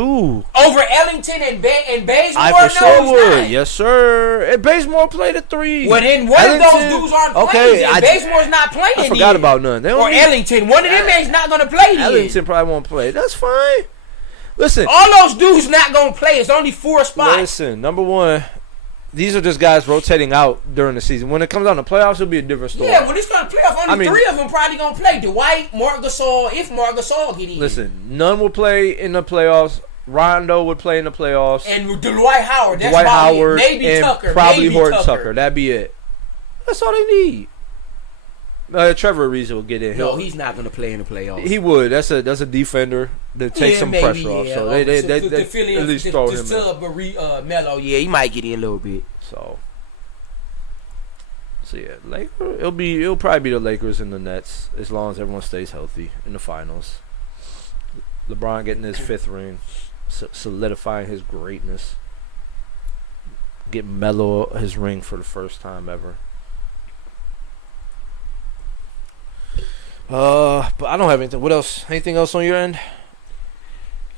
Over Ellington and Bazemore? I for sure he's would. not. Yes, sir. And Bazemore played at 3. Well, then one of those Ellington- dudes aren't okay, playing. Bazemore's not playing. I forgot then. about Nunn. They Or don't need- Ellington. One of them ain't not going to play. Then. Ellington probably won't play. That's fine. Listen. All those dudes not going to play. It's only 4 spots. Listen, number one, these are just guys rotating out during the season. When it comes down to playoffs, it'll be a different story. Yeah, when it's going to playoff, only I mean- 3 of them probably going to play. Dwight, Marc Gasol, if Marc Gasol get in. Listen, none will play in the playoffs. Rondo would play in the playoffs. And Dwight Howard, that's Dwight about Howard it. Maybe and Tucker. probably maybe Horton Tucker. That'd be it. That's all they need. Trevor Ariza will get in. No, he's not going to play in the playoffs. He would. That's a defender that takes some maybe, pressure off. So they to fill in, at least to throw him in. sub Melo, yeah, he might get in a little bit. So yeah, it'll probably be the Lakers and the Nets as long as everyone stays healthy in the finals. LeBron getting his 5th ring, solidifying his greatness. Getting Melo his ring for the first time ever. But I don't have anything. What else? Anything else on your end?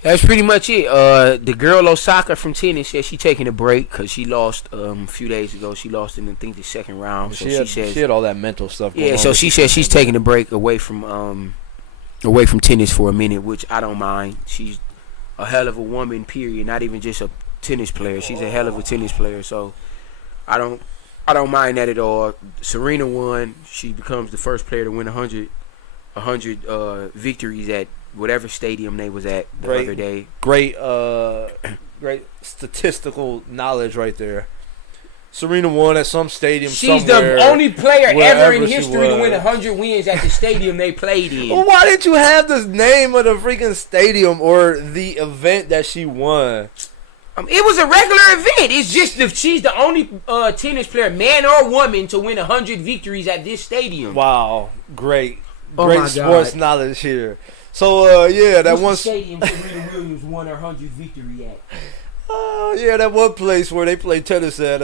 That's pretty much it. The girl Osaka from tennis said she taking a break because she lost a few days ago. She lost in, I think, the 2nd round. So She had all that mental stuff going yeah, on. so she said she's taking a break away from tennis for a minute, which I don't mind. She's a hell of a woman, period. Not even just a tennis player. She's a hell of a tennis player. So I don't mind that at all. Serena won. She becomes the first player to win 100 victories at whatever stadium they was at the other day. Great statistical knowledge right there. Serena won at some stadium She's somewhere. the only player ever wherever in she history to win was. 100 wins at the stadium they played in. Well, why didn't you have the name of the freaking stadium or the event that she won? It was a regular event. It's just that she's the only tennis player, man or woman, to win 100 victories at this stadium. Wow, great Oh my sports God. knowledge here. So yeah, that What's one the stadium Serena Williams won her 100th victory at? yeah, that one place where they play tennis at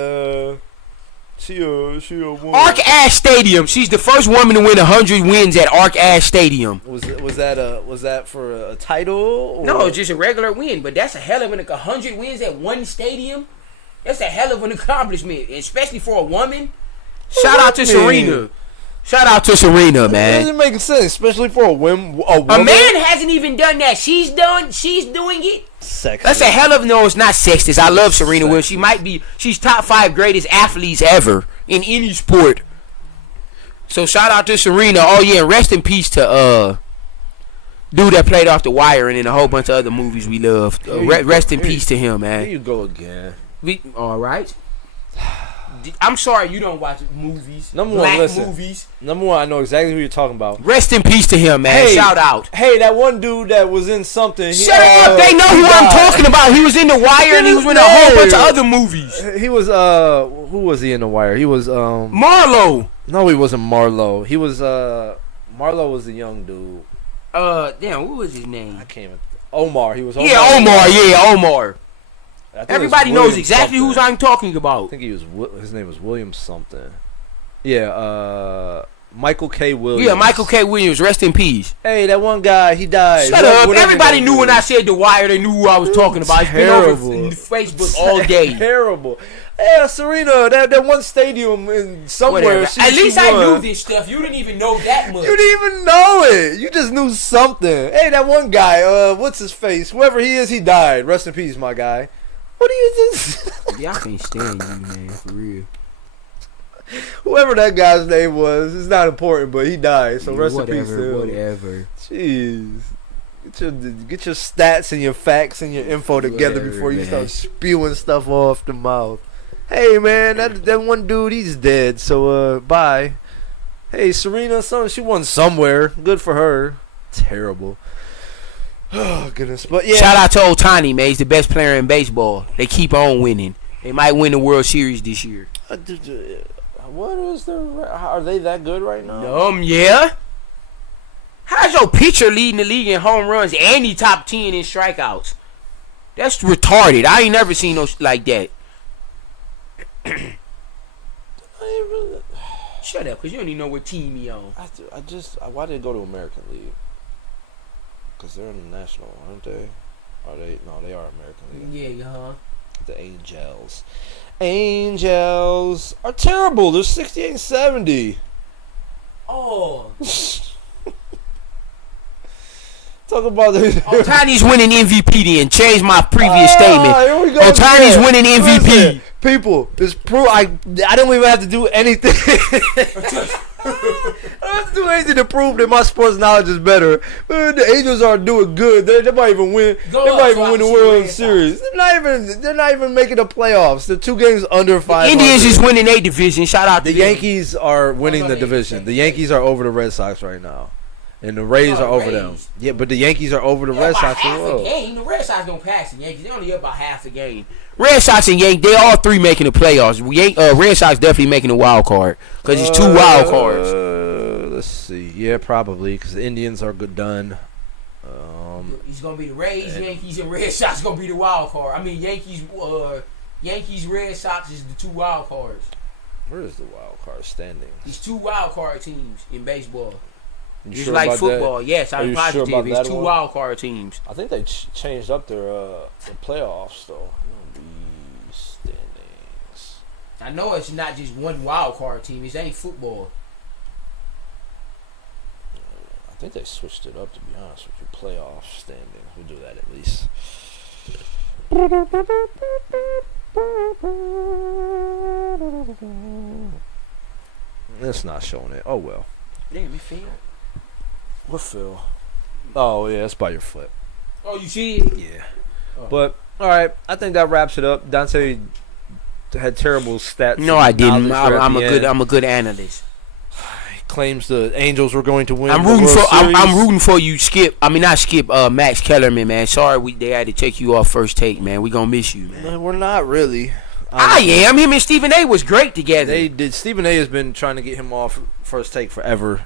she a woman. Ark Ash Stadium. She's the first woman to win 100 wins at Ark Ash Stadium. Was that for a title? Or? No, it's just a regular win, but that's a hell of 100 wins at one stadium. That's a hell of an accomplishment, especially for a woman. Shout out to Serena. Shout out to Serena, It man. doesn't make sense, especially for a woman. A man hasn't even done that. She's doing it. Sexy. That's a hell of no. It's not sexist. I love Serena Williams. She's top 5 greatest athletes ever in any sport. So shout out to Serena. Oh yeah, rest in peace to dude that played off The Wire and in a whole bunch of other movies we love. Rest in peace to him, man. Here you go again. All right. I'm sorry you don't watch movies. Number one, black listen. movies. Number one, I know exactly who you're talking about. Rest in peace to him, man. Hey, Shout out. Hey, that one dude that was in something. Shut up! They know who I'm talking about. He was in The Wire and he was in a whole bunch of other movies. He was who was he in The Wire? He was Marlo. No, he wasn't Marlo. He was Marlo was the young dude. Damn, what was his name? I can't even. Omar. He was Omar. Yeah, Omar. Yeah, Omar. I think Everybody it was knows exactly something. who I'm talking I about. think his name was William something. Yeah, Michael K. Williams. Yeah, Michael K. Williams. Rest in peace. Hey, that one guy, he died. Shut up. Everybody knew when I said The Wire, they knew who I was talking about. It's been over in Facebook all day. Terrible. Yeah, Serena, that one stadium in somewhere. Whatever. At least I won. knew this stuff. You didn't even know that much. You didn't even know it. You just knew something. Hey, that one guy, what's his face? Whoever he is, he died. Rest in peace, my guy. What do you just? Yeah, I can't stand you, man. For real. Whoever that guy's name was, it's not important, but he died. So rest in peace to him. Whatever. Jeez. Get your stats and your facts and your info together Whatever, before you man. start spewing stuff off the mouth. Hey man, that one dude, he's dead. So bye. Hey Serena, she won somewhere. Good for her. Terrible. Oh goodness, but yeah. Shout out to Ohtani, man. He's the best player in baseball. They keep on winning. They might win the World Series this year. What is are they that good right now? Yeah. How's your pitcher leading the league in home runs and he top 10 in strikeouts? That's retarded. I ain't never seen no like that. Shut up, cause you don't even know what team he on. Why did they go to American League? Because they're in the National, aren't they? Are they? No, they are American League. Yeah, The Angels. Angels are terrible. They're 68 and 70. Oh. Talk about the Ohtani's winning MVP then. Change my previous statement. Here we go Ohtani's again. winning MVP. Listen, people, it's proof. I don't even have to do anything. I don't have to do anything to prove that my sports knowledge is better. The Angels are doing good. They might even win. They might even win the World Series. They're not even making the playoffs. They're 2 games under 500. Indians is winning a division. Shout out to The Yankees are winning the division. The Yankees are over the Red Sox right now. And the Rays are over them. Yeah, but the Yankees are over the Red Sox as well. The Red Sox don't pass the Yankees. They only up about half a game. Red Sox and Yankees, they all three making the playoffs. Red Sox definitely making the wild card because it's 2 wild cards. Let's see. Yeah, probably because the Indians are good done. It's gonna be the Rays, Yankees, and Red Sox gonna be the wild card. I mean, Yankees, Red Sox is the 2 wild cards. Where is the wild card standing? There's 2 wild card teams in baseball. You Just sure like about football. that? Yes, I'm Are you positive. sure about It's that 2 one? wild card teams. I think they changed up their the playoffs though. Standings. I know it's not just 1 wild card team. It ain't football. I think they switched it up, to be honest with you. Playoff standings. We'll do that at least. It's not showing it. Oh well. Damn, it failed. What Phil? Oh yeah, it's by your foot. Oh, you see it? Yeah. But all right, I think that wraps it up. Dante had terrible stats. No, I didn't. knowledge there at the end. I'm a good analyst. He claims the Angels were going to win. I'm the rooting World for. I'm Series. rooting for you, Skip. I mean, not Skip. Max Kellerman, man. Sorry, they had to take you off first take, man. We gonna miss you, man. No, we're not really. I am. Him and Stephen A. was great together. They did. Stephen A. has been trying to get him off first take forever.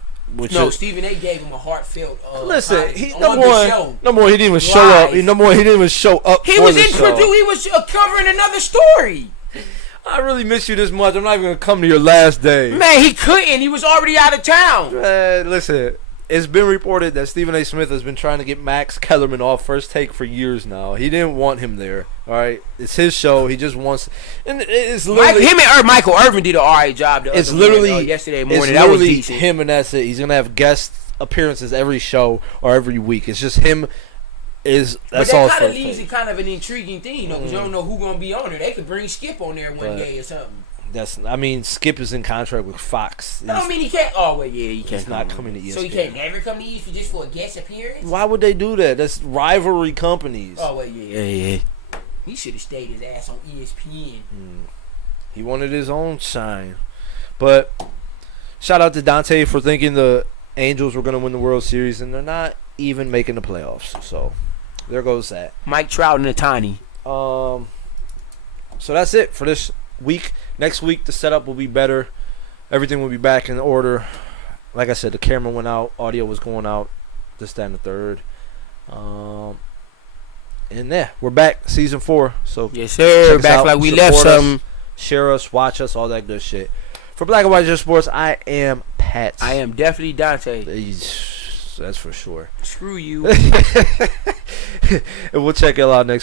Stephen A. gave him a heartfelt. Listen, apology he on number the one. show. Number one, he didn't even show up. Live. Number one, he didn't even show up. He for was the in show. Purdue. He was covering another story. I really miss you this much. I'm not even gonna come to your last day. Man, he couldn't. He was already out of town. Listen, it's been reported that Stephen A. Smith has been trying to get Max Kellerman off first take for years now. He didn't want him there. All right, it's his show. He just wants, and it's literally Him and Michael Irvin did an alright job. It's literally yesterday It's morning. That was literally decent. him, and that's it. He's gonna have guest appearances every show or every week. It's just him. That's But all. that kind of first leaves take. it kind of an intriguing thing, though, because you don't know who's gonna be on there. They could bring Skip on there one But- day or something. I mean, Skip is in contract with Fox. I don't mean he can't. Oh, well, yeah, he can't. He's not coming to ESPN. So he can't never come to ESPN just for a guest appearance? Why would they do that? That's rivalry companies. Oh, well, yeah. He should have stayed his ass on ESPN. He wanted his own shine. But shout out to Dante for thinking the Angels were going to win the World Series, and they're not even making the playoffs. So there goes that. Mike Trout and Otani. So that's it for this week. Next week, the setup will be better. Everything will be back in order. Like I said, the camera went out. Audio was going out. This, that, and the third. And yeah, we're back. Season 4. So yes, sir. Back out, like we left us, something. Share us, watch us, all that good shit. For Black and White Just Sports, I am Pat. I am definitely Dante. That's for sure. Screw you. And we'll check y'all out next week.